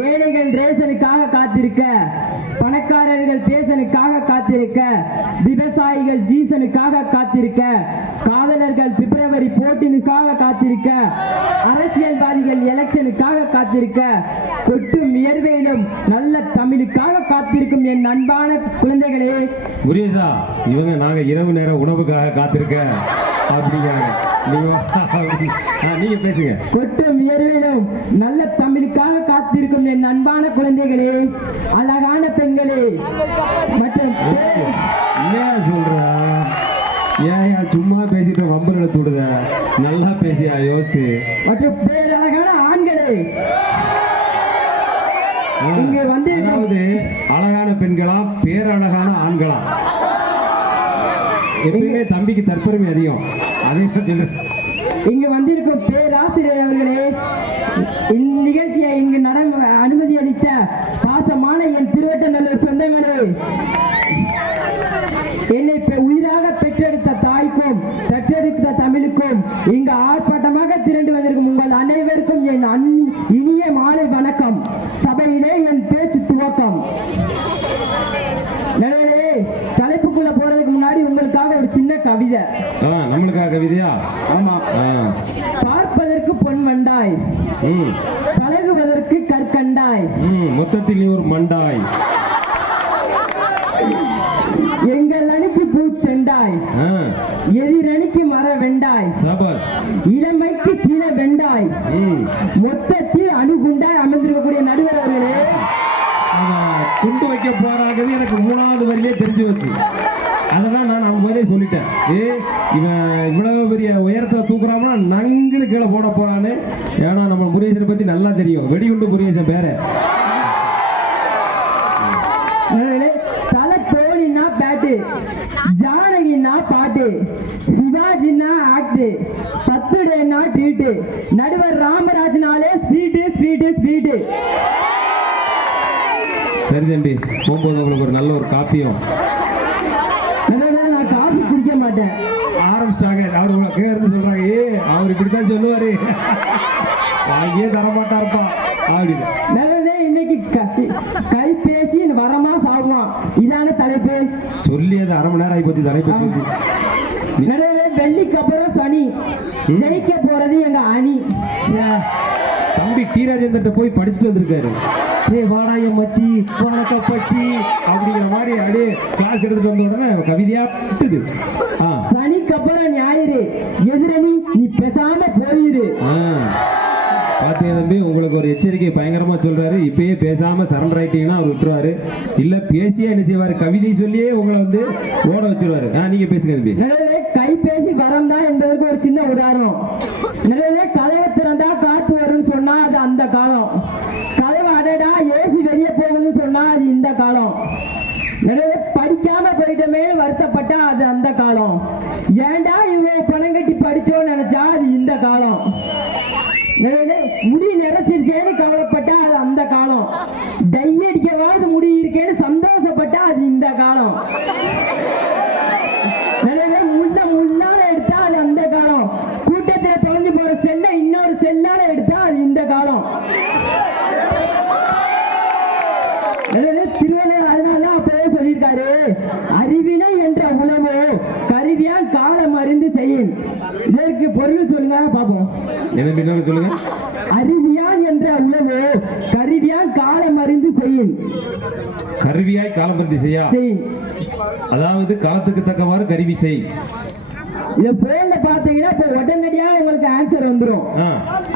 ஏழைகள் ரேஷனுக்காக காத்திருக்க, பணக்காரர்கள் பேஷனுக்காக காத்திருக்க, விவசாயிகள் ஜீசனுக்காக காத்திருக்க, காதலர்கள் பிப்ரவரி 14க்காக காத்திருக்க, அரசியல்வாதிகள் எலெக்ஷனுக்காக காத்திருக்க, கொட்டும் வியர்வையிலும் நல்ல தமிழுக்காக காத்திருக்கும் என் அன்பான குழந்தைகளே. முருகேசா, இவங்க நாங்க இரவு நேர உணவுக்காக காத்திருக்க அப்படிங்கிறாங்க. நீங்க பேசுங்க. கொட்டும் வியர்வையிலும் நல்ல தமிழுக்காக காத்திருக்கும் என் அன்பான குழந்தைகளே, அழகான பெண்களே மற்றும் ஏன் சொல்ற? ஏன் சும்மா பேசிட்டு வம்பு எடுத்துடுத? நல்லா பேசியா யோசித்து. மற்றும் பேரழகான ஆண்களே, இங்க வந்து அதாவது அழகான பெண்களா பேரழகான ஆண்களா? எப்பயுமே தம்பிக்கு தற்பெருமை அதிகம். அதே சொல்றேன். இங்கு வந்திருக்கும் பேராசிரியர் அவர்களே, இந்நிகழ்ச்சியை இங்கு அனுமதி அளித்த பாசமான என் திருவட்டநல்லூர் சொந்தங்களே, என்னை உயிராக பெற்றெடுத்த தாய்க்கும் பெற்றெடுத்த தமிழுக்கும் இங்கு ஆர்ப்பாட்டமாக திரண்டு வந்திருக்கும் உங்கள் அனைவருக்கும் என் இனிய மாலை வணக்கம். சபையிலே என் பேச்சு துவக்கம். தலைப்புக்குள்ள போறதுக்கு முன்னாடி உங்களுக்காக ஒரு சின்ன கவிதை. நம்மளுக்காக கவிதையா? ஆமா. பார்ப்பதற்கு பொன் வண்டாய், பழகுவதற்கு கற்கண்டாய், மொத்தத்தில் நீ ஒரு மண்டாய், எங்கள் அணிக்கு பூச்செண்டாய், எதிரணிக்கு மர வெண்டாய், சபாஸ், இளமைக்கு கீழே வெண்டாய், மொத்தத்தில் அணுகுண்டாய் அமர்ந்திருக்கக்கூடிய நடுவர் அவர்களே, குண்டு வைக்க போறாங்கிறது எனக்கு 3வது வரியிலே தெரிஞ்சு வச்சு. அததான் நான் அவங்களே சொல்லிட்டேன். இவன் இவ்வளவு பெரிய உயரத்துல தூக்குறான்னா நங்குன்னு கீழே போட போறான்னு. ஏன்னா நம்ம முருகேசனை பத்தி நல்லா தெரியும். வெடிகுண்டு முருகேசன் பேரு. தலை தோனின்னா பேட்டு, ஜானகின்னா பாட்டு, சிவாஜின்னா ஆக்ட், 10 டேன்னா ட்ரீட்டு, நடுவர் ராமராஜ்னாலே ஸ்வீட்டு ஸ்வீட்டு ஸ்வீட்டு. சரி தம்பி, போகும்போது உங்களுக்கு ஒரு நல்ல ஒரு காஃபியும். நான் காஃபி குடிக்க மாட்டேன். ஆரம்பிச்சிட்டாங்க. அவர் உங்களுக்கு இருந்து சொல்றாங்க, அவர் இப்படித்தான் சொல்லுவாரு, வாங்கியே தரமாட்டாருப்பா அப்படின்னு. இன்னைக்கு கைபேசி வரமா சாகுமா இதான தலைப்பு. சொல்லி அது 1/2 மணி நேரம் ஆகி போச்சு தலைப்பு சொல்லி. வெள்ளிக்கு அப்புறம் சனி, ஜெயிக்க போறது எங்க அணி. தம்பி டி ராஜேந்திர போய் படிச்சுட்டு வந்திருக்காரு. வாடாய மச்சி வாடக்கா பச்சி அப்படிங்கிற மாதிரி அப்படியே கிளாஸ் எடுத்துட்டு வந்த உடனே கவிதையா விட்டுது. சனிக்கு அப்புறம் ஞாயிறு, எதிரணி நீ பேசாம போயிரு. பாத்தீங்க தம்பி, உங்களுக்கு ஒரு எச்சரிக்கை பயங்கரமா சொல்றாரு. இப்பயே பேசாம சரண்டர் ஆயிட்டீங்கன்னா அவர் விட்டுருவாரு. இல்ல பேசியே என்ன செய்வாரு, கவிதை சொல்லியே உங்களை வந்து ஓட வச்சிருவாரு. நீங்க பேசுங்க தம்பி. கைபேசி வரம் தான் என்பதற்கு ஒரு சின்ன உதாரணம். கதவை திறந்தா காத்து வரும்னு சொன்னா அது அந்த காலம். கதவை அடடா ஏசி வெளியே போகுதுன்னு சொன்னா அது இந்த காலம். படிக்காம போயிட்டமே வருத்தப்பட்டா அது அந்த காலம். ஏண்டா இவ்வளவு பணம் கட்டி படிச்சோன்னு நினைச்சா அது இந்த காலம். முடி நிறைச்சிருச்சேன்னு கவலைப்பட்டா அது அந்த காலம். டை அடிக்கவாது முடி இருக்கேன்னு சந்தோஷப்பட்டா அது இந்த காலம். முன்னால எடுத்தா அது அந்த காலம். கூட்டத்துல தொலைஞ்சு போற செல்ல இன்னொரு செல்லால எடுத்தா அது இந்த காலம். திருவள்ளுவர் அதனாலதான் அப்பவே சொல்லியிருக்காரு, அறிவினை என்ற உணவு கருவியான் காலம் அறிந்து செய்யும். இதற்கு பொருள் சொல்லுங்க பாப்போம். சொல்லுங்க. அறிவியான் என்ற உணவு கருவியான் காலம் அறிந்து செய்யும். கருவியாய் காலம் அறிந்து செய்யா. அதாவது காலத்துக்கு தக்கவாறு கருவி செய். இத போன்ல பாத்தீங்கன்னா இப்ப உடனடியாக உங்களுக்கு ஆன்சர் வந்துரும்.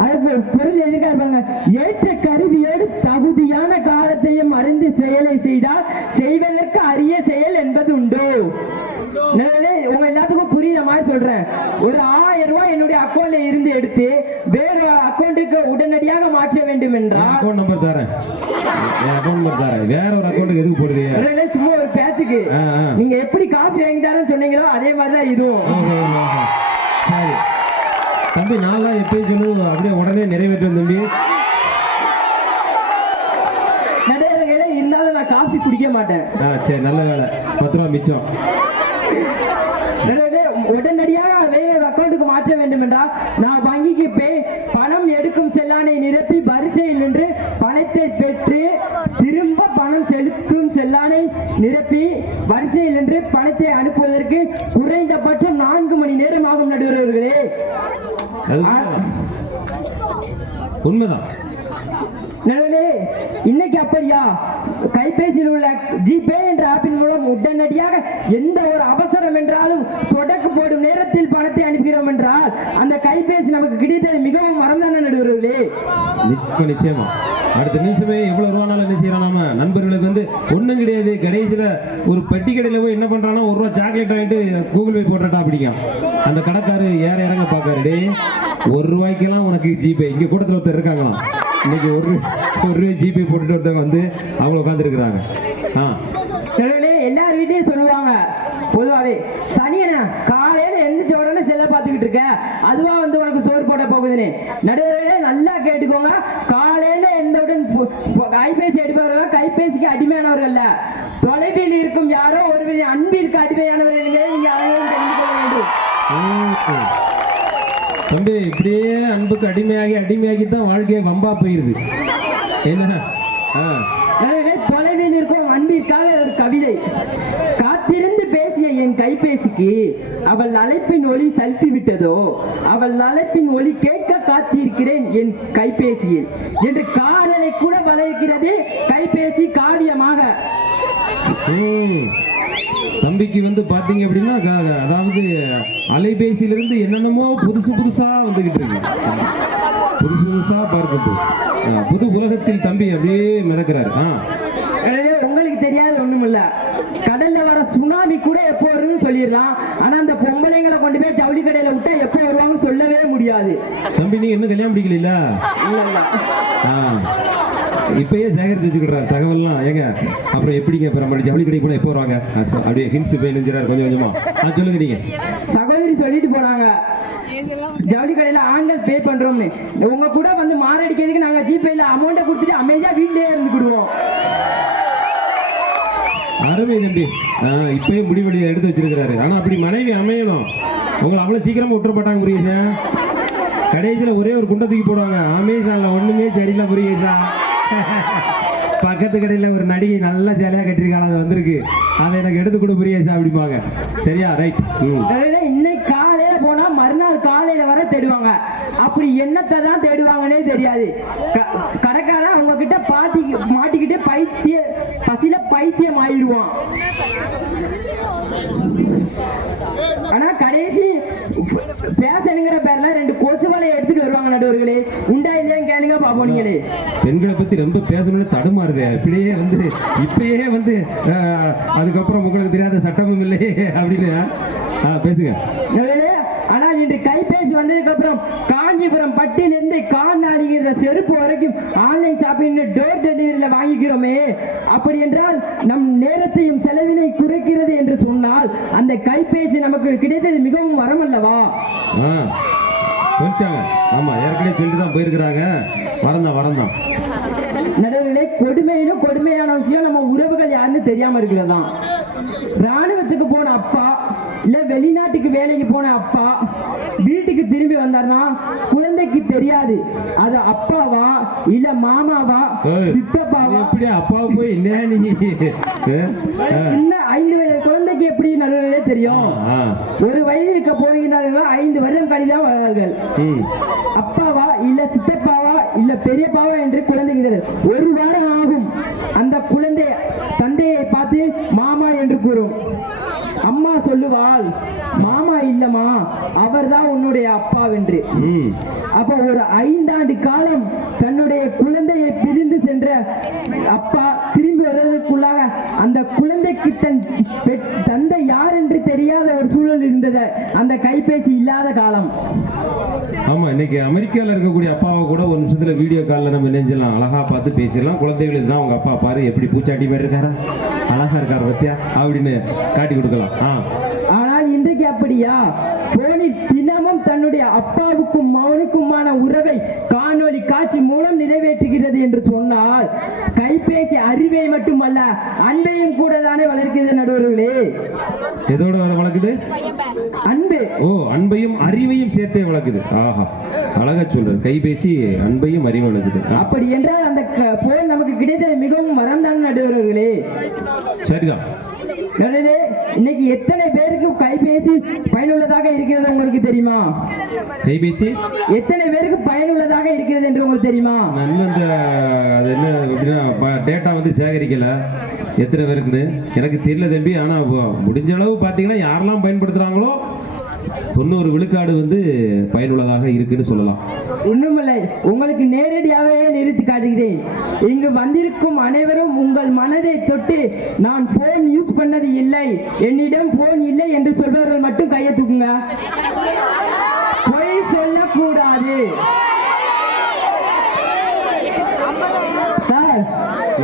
அதுக்கு ஒரு பொருள் எதிர்பார்ப்பாங்க. ஏற்ற கருவியோடு தகுதியான காலத்தையும் அறிந்து செயலை செய்தால் செய்வதற்கு அரிய செயல் என்பது உண்டு. உங்க எல்லாத்துக்கும் புரியுற மாதிரி சொல்றேன். ஒரு 1000 ரூபாய் என்னுடைய அக்கௌண்ட்ல இருந்து எடுத்து வேற அக்கௌண்ட்டுக்கு உடனடியாக மாற்ற வேண்டும் என்றால் அக்கௌண்ட் நம்பர் தரேன், வேற ஒரு அக்கௌண்ட்டுக்கு எதுக்கு போடுது? சும்மா ஒரு பேச்சுக்கு. நீங்க எப்படி காஃபி வாங்கி தரேன்னு சொன்னீங்களோ அதே மாதிரிதான் இதுவும். சரி தம்பி, நான் எப்பயும் சொன்னது அப்படியே உடனே நிறைவேற்றும் தம்பி. இருந்தாலும் நான் காஃபி குடிக்க மாட்டேன். சரி, நல்ல வேலை, 10 ரூபா மிச்சம். உடனடியாக வேற ஒரு அக்கௌண்ட்டுக்கு மாற்ற வேண்டும் என்றால் நான் வங்கிக்கு போய் பணம் எடுக்கும் செல்லானை நிரப்பி வரிசையில் நின்று பணத்தை தண்ணீர் பெற்று திரும்ப பணம் செலுத்தும் செல்லானை நிரப்பி வரிசையில் நின்று பணத்தை அனுப்புவதற்கு குறைந்தபட்சம் 4 மணி நேரம் ஆகும் நடுவர்களே. அது உண்மைதான். நடுவர்களே, இன்னைக்கு அப்படியா? கைபேசியில் உள்ள ஜிபே என்ற ஆப்பின் மூலம் உடனடியாக எந்த ஒரு அவசரம் என்றாலும் சொடக்கு போடும் நேரத்தில் பணத்தை அனுப்புகிறோம் என்றால் அந்த கைபேசி நமக்கு கிடைத்தது மிகவும் மறந்தான நடுவர்களே. நிச்சயமா அடுத்த நிமிஷமே எவ்வளவு ரூபானாலும் என்ன செய்யறோம் நாம நண்பர்களுக்கு வந்து ஒண்ணும் கிடையாது. கடைசியில ஒரு பெட்டி கடையில போய் என்ன பண்றானா ₹1 சாக்லேட் வாங்கிட்டு கூகுள் பே போட்டுட்டா அப்படிங்க. அந்த கடைக்காரு ஏற இறங்க பாக்காரு, டே ₹1 உனக்கு ஜிபே. இங்க கூட்டத்தில் ஒருத்தர் இருக்காங்களாம், இன்னைக்கு ஒரு ஜிபே போட்டுட்டு ஒருத்தவங்க வந்து அவங்க உட்காந்துருக்குறாங்க. எல்லார் வீட்லயும் சொல்லுவாங்க பொதுவாவே, சனியனா காலையில எந்திரிச்ச உடனே செல்ல பார்த்துக்கிட்டு இருக்க, அதுவா வந்து உனக்கு சோறு போட போகுதுன்னு. நடுவர்களே நல்லா கேட்டுக்கோங்க, காலையில எந்தவுடன் கைபேசி எடுப்பவர்கள் கைபேசிக்கு அடிமையானவர்கள், தொலைவில் இருக்கும் யாரோ ஒருவரின் அன்பிற்கு அடிமையானவர்கள் நீங்க அனைவரும் தெரிந்து கொள்ள வேண்டும். தம்பி, இப்படியே அன்புக்கு அடிமையாகி தான் வாழ்க்கையை வம்பா போயிருது. என்ன தொலைவில் இருக்கும் அன்பிற்காக ஒரு கவிதை. காத்திருந்து பேசிய என் கைபேசிக்கு அவள் அழைப்பின் ஒளி சலித்து விட்டதோ, அவள் அழைப்பின் ஒளி கேட்க காத்திருக்கிறேன் என் கைபேசியில் என்று காதலை கூட வளர்க்கிறது கைபேசி காவியமாக. தம்பிக்கு வந்து பாத்தீங்க அப்படின்னா, அதாவது அலைபேசியிலிருந்து என்னென்னமோ புதுசா வந்துகிட்டு இருக்கு. புதுசா பார்க்கட்டு புது உலகத்தில் தம்பி அப்படியே மிதக்கிறாரு. உங்களுக்கு தெரியாது ஒண்ணுமில்ல, கடல்ல வர சுனாமி கூட எப்போ வரும்னு சொல்லிடலாம். ஆனா அந்த பொம்பளைங்களை கொண்டு போய் ஜவுளி கடையில விட்டா எப்போ வருவாங்கன்னு சொல்லவே முடியாது. தம்பி, நீங்க என்ன கல்யாணம் பிடிக்கல? இப்பயே சேகரிச்சு வச்சுக்கிறாரு தகவல்லாம். ஏங்க அப்புறம் எப்படிங்க அப்புறம் ஜவுளி கடை போனா எப்போ வருவாங்க? அப்படியே ஹின்ஸ் போய் நெஞ்சுறாரு கொஞ்சம் கொஞ்சமா. சொல்லுங்க நீங்க. சகோதரி சொல்லிட்டு போறாங்க, ஜவுளி கடையில ஆண்கள் பே பண்றோம்னு. உங்க கூட வந்து மாரடிக்கிறதுக்கு நாங்க ஜிபேல அமௌண்ட்டை கொடுத்துட்டு அமைதியா வீட்டிலேயே இருந்துக்கிடுவோம். அருமை தம்பி, இப்பயே முடிவெடி எடுத்து வச்சிருக்கிறாரு. ஆனா அப்படி மனைவி அமையணும். உங்களை அவ்வளவு சீக்கிரமா விட்டுற மாட்டாங்க முருகேசா. கடைசியில ஒரே ஒரு குண்டை தூக்கி போடுவாங்க. அமேசான்ல ஒண்ணுமே சரியில்லை முருகேசா. பக்கத்து கடையில் ஒரு நடிகை நல்ல சேலையா கட்டிருக்காங்க, அது வந்திருக்கு, அதை எனக்கு எடுத்து கொடு முருகேசா அப்படிம்பாங்க. சரியா? ரைட். இன்னைக்கு காலையில போனா மறுநாள் காலையில வர தேடுவாங்க. அப்படி என்னத்தை தான் தேடுவாங்கன்னே தெரியாது. கடைக்காரன் அவங்க கிட்ட மாட்டிக்கிட்டு பசியில பைத்தியம் ஆயிடுவான். ஆனா கடைசி பேசணுங்கிற பேர்ல 2 கொசு வலையை எடுத்துட்டு வருவாங்க நடுவர்களே. உண்டா இல்லையான்னு கேளுங்க பாப்போம். நீங்களே பெண்களை பத்தி ரொம்ப பேசணும்னு தடுமாறுது. இப்படியே வந்து இப்பயே வந்து அதுக்கப்புறம் உங்களுக்கு தெரியாத சட்டமும் இல்லை அப்படின்னு பேசுங்க. ஆனால் இன்று கைபேசி வந்ததுக்கு அப்புறம் காஞ்சிபுரம் பட்டியிலிருந்து காந்தாடிகிற செருப்பு வரைக்கும் ஆன்லைன் ஷாப்பிங் டோர் டெலிவரியில வாங்கிக்கிறோமே. அப்படி என்றால் நம் நேரத்தையும் செலவினை குறைக்கிறது என்று சொன்னால் அந்த கைபேசி நமக்கு கிடைத்தது மிகவும் வரம் அல்லவா? சொல்லிட்டாங்க. ஆமா, ஏற்கனவே சொல்லிட்டு தான் போயிருக்கிறாங்க. வரந்தான் நடுவர்களே, கொடுமையிலும் கொடுமையான விஷயம் நம்ம உறவுகள் யாருன்னு தெரியாம இருக்கிறதான். ராணுவத்துக்கு போன அப்பா இல்ல வெளிநாட்டுக்கு வேலைக்கு போன அப்பா வீட்டுக்கு திரும்பி வந்தார்னா குழந்தைக்கு தெரியாது அது அப்பாவா இல்ல மாமாவா சித்தப்பாவா. எப்படி அப்பாவை போய் இன்னும் 5 வயது குழந்தைக்கு எப்படி நடுவர்களே தெரியும்? 1 வயது இருக்க போகிறார்கள், 5 வருடம் கழிதான் வரார்கள். அப்பாவா இல்ல சித்தப்பாவா இல்ல பெரியப்பாவா என்று குழந்தைக்கு தெரியாது. 1 வாரம் ஆகும். அந்த குழந்தை தந்தையை பார்த்து மாமா என்று கூறும். அம்மா சொல்லுவாள், மாமா இல்லம்மா, அவர்தான் உன்னுடைய அப்பாவென்று. அப்ப ஒரு 5 ஆண்டு காலம் தன்னுடைய குழந்தையை பிரிந்து சென்ற அப்பா திரும்பி வருவதற்குள்ளாக அந்த குழந்தைக்கு தந்தை யார் என்று தெரியாத ஒரு சூழல் இருந்தது. அந்த கைபேசி இல்லாத காலம். ஆமா, இன்னைக்கு அமெரிக்கால இருக்கக்கூடிய அப்பாவை கூட ஒரு நிமிஷத்துல வீடியோ கால்ல நம்ம நெஞ்சலாம், அழகா பார்த்து பேசிடலாம். குழந்தைகளுக்கு தான் உங்க அப்பா பாரு எப்படி பூச்சாட்டி மாதிரி இருக்காரா, அழகா இருக்காரு பத்தியா அப்படின்னு காட்டி கொடுக்கலாம். ஆனால் இன்றைக்கு அப்படியா? போனில் தினமும் தன்னுடைய அப்பாவுக்கும் மகனுக்குமான உறவை காணொலி காட்சி மூலம் நிறைவேற்றுகிறது என்று சொன்னால் கைபேசி அறிவை மட்டுமல்ல அன்பையும் கூட தானே வளர்க்கிறது நடுவர்களே. எதோட வளர்க்குது? அன்பு. ஓ, அன்பையும் அறிவையும் சேர்த்தே வளர்க்குது. ஆஹா, அழகா சொல்றாரு. கைபேசி அன்பையும் அறிவை வளர்க்குது. அப்படி என்றால் அந்த போன் நமக்கு கிடைத்தது மிகவும் மறந்தான் நடுவர்களே. சரிதான். இன்னைக்கு எத்தனை பேருக்கு கைபேசி பயனுள்ளதாக இருக்கிறது உங்களுக்கு தெரியுமா? கைபேசி எத்தனை பேருக்கு பயனுள்ளதாக இருக்கிறது என்று உங்களுக்கு தெரியுமா? அது என்ன அப்படின்னா டேட்டா வந்து சேகரிக்கல எத்தனை பேருக்குன்னு எனக்கு தெரியல தம்பி. ஆனா முடிஞ்ச அளவு பாத்தீங்கன்னா யாரெல்லாம் பயன்படுத்துறாங்களோ 90 விழுக்காடு வந்து பயனுள்ளதாக இருக்குன்னு சொல்லலாம். இன்னுமில்லை, உங்களுக்கு நேரடியாகவே நிறுத்தி காட்டுகிறேன். இங்கு வந்திருக்கும் அனைவரும் உங்கள் மனதை தொட்டு நான் போன் யூஸ் பண்ணது இல்லை, என்னிடம் போன் இல்லை என்று சொல்பவர்கள் மட்டும் கையை தூக்குங்க. பொய் சொல்லக்கூடாது சார்.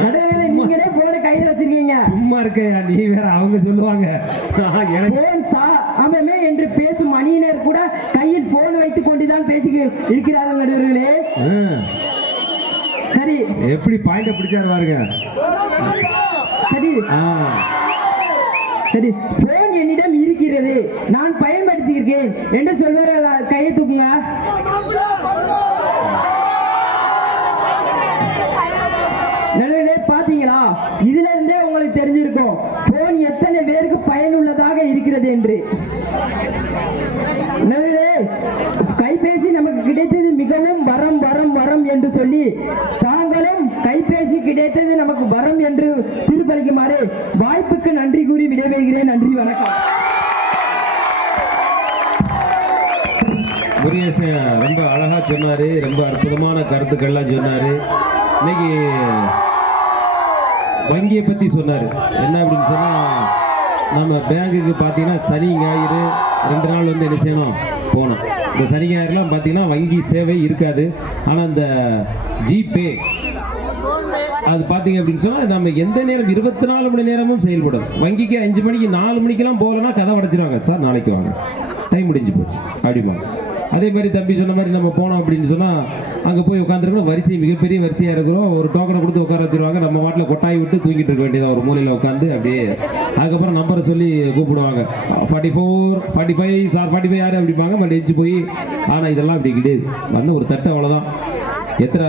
நடுவில் நீங்களே போன கையில் வச்சிருக்கீங்க. சும்மா இருக்க நீ வேற. அவங்க சொல்லுவாங்க சாமே என்று பேசும் அணியினர் கூட கையில் போன் வைத்துக் கொண்டுதான் பேசி இருக்கிறார்கள் நடுவர்களே. சரி, எப்படி பாயிண்ட பிடிச்சாரு பாருங்க. சரி சரி, போன் என்னிடம் இருக்கிறது, நான் பயன்படுத்தியிருக்கேன் என்று சொல்வார்கள் கையை தூக்குங்க. நடுவிலே பாத்தீங்களா? இதுல இருந்தே உங்களுக்கு தெரிஞ்சிருக்கும் போன் எத்தனை பேருக்கு பயனுள்ளதாக இருக்கிறது என்று. நடுவிலே கைபேசி நமக்கு கிடைத்தது மிகவும் வரம் வரம் வரம் என்று சொல்லி தாங்களும் கைபேசி கிடைத்தது நமக்கு வரம் என்று தீர்ப்பளிக்குமாறு வாய்ப்புக்கு நன்றி கூறி விடைபெறுகிறேன். நன்றி, வணக்கம். முருகேசன் ரொம்ப அழகா சொன்னாரு. ரொம்ப அற்புதமான கருத்துக்கள்லாம் சொன்னாரு. இன்னைக்கு வங்கியை பற்றி சொன்னார். என்ன அப்படின்னு சொன்னால், நம்ம பேங்குக்கு பார்த்தீங்கன்னா சனி ஞாயிறு 2 நாள் வந்து என்ன செய்யணும், போகணும். இந்த சனி ஞாயிறுலாம் பார்த்தீங்கன்னா வங்கி சேவை இருக்காது. ஆனால் இந்த ஜிபே அது பார்த்தீங்க அப்படின்னு சொன்னால் நம்ம எந்த நேரம் 24 மணி நேரமும் செயல்படும். வங்கிக்கு 5 மணிக்கு 4 மணிக்கெல்லாம் போகலன்னா கதை உடைச்சிருவாங்க. சார் நாளைக்கு வாங்க, டைம் முடிஞ்சு போச்சு அப்படிம்பாங்க. அதே மாதிரி தம்பி சொன்ன மாதிரி நம்ம போனோம் அப்படின்னு சொன்னால் அங்கே போய் உட்காந்துருக்கணும். வரிசை மிகப்பெரிய வரிசையாக இருக்கிறோம். ஒரு டோக்கனை கொடுத்து உட்கார வச்சுருவாங்க. நம்ம வாட்டில் கொட்டாய் விட்டு தூங்கிட்டு இருக்க வேண்டியதாக ஒரு மூலையில் உட்காந்து அப்படியே. அதுக்கப்புறம் நம்பரை சொல்லி கூப்பிடுவாங்க. 44 45 சார் 45 யார் அப்படிப்பாங்க. மறுபடியும் எரிச்சு போய். ஆனால் இதெல்லாம் அப்படி கிடையாது. வந்து ஒரு தட்டு அவ்வளோதான்.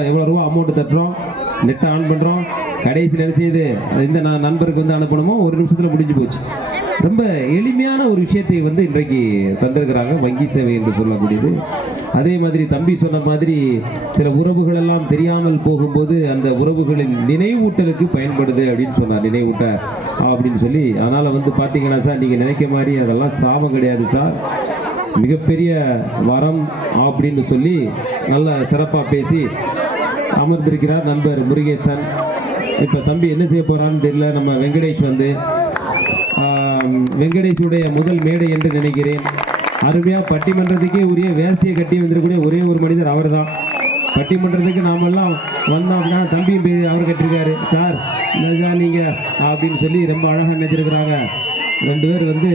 எவ்வளோ ரூபா அமௌண்ட்டு தட்டுறோம், நெட்டை ஆன் பண்ணுறோம். கடைசியில் என்ன செய்யுது, இந்த நண்பருக்கு வந்து அனுப்பணுமோ 1 நிமிஷத்தில் முடிஞ்சு போச்சு. ரொம்ப எளிமையான ஒரு விஷயத்தை வந்து இன்றைக்கு தந்திருக்கிறாங்க வங்கி சேவை என்று சொல்லக்கூடியது. அதே மாதிரி தம்பி சொன்ன மாதிரி சில உறவுகள் எல்லாம் தெரியாமல் போகும்போது அந்த உறவுகளின் நினைவூட்டலுக்கு பயன்படுது அப்படின்னு சொன்னார். நினைவூட்ட அப்படின்னு சொல்லி. அதனால் வந்து பார்த்தீங்கன்னா சார், நீங்கள் நினைக்க மாதிரி அதெல்லாம் சாபம் கிடையாது சார், மிகப்பெரிய வரம் அப்படின்னு சொல்லி நல்ல சிறப்பாக பேசி அமர்ந்திருக்கிறார் நண்பர் முருகேசன். இப்போ தம்பி என்ன செய்ய போகிறான்னு தெரியல. நம்ம வெங்கடேஷ் வந்து வெங்கடேஷுடைய முதல் மேடை என்று நினைக்கிறேன். அருமையாக பட்டிமன்றத்துக்கே உரிய வேஷ்டியை கட்டி வந்திருக்கக்கூடிய ஒரே ஒரு மனிதர் அவர் தான். பட்டிமன்றத்துக்கு நாமெல்லாம் வந்தோம் அப்படின்னா தம்பியும் அவர் கட்டிருக்காரு. சார் நீங்கள் அப்படின்னு சொல்லி ரொம்ப அழகாக நினைச்சிருக்கிறாங்க. 2 பேர் வந்து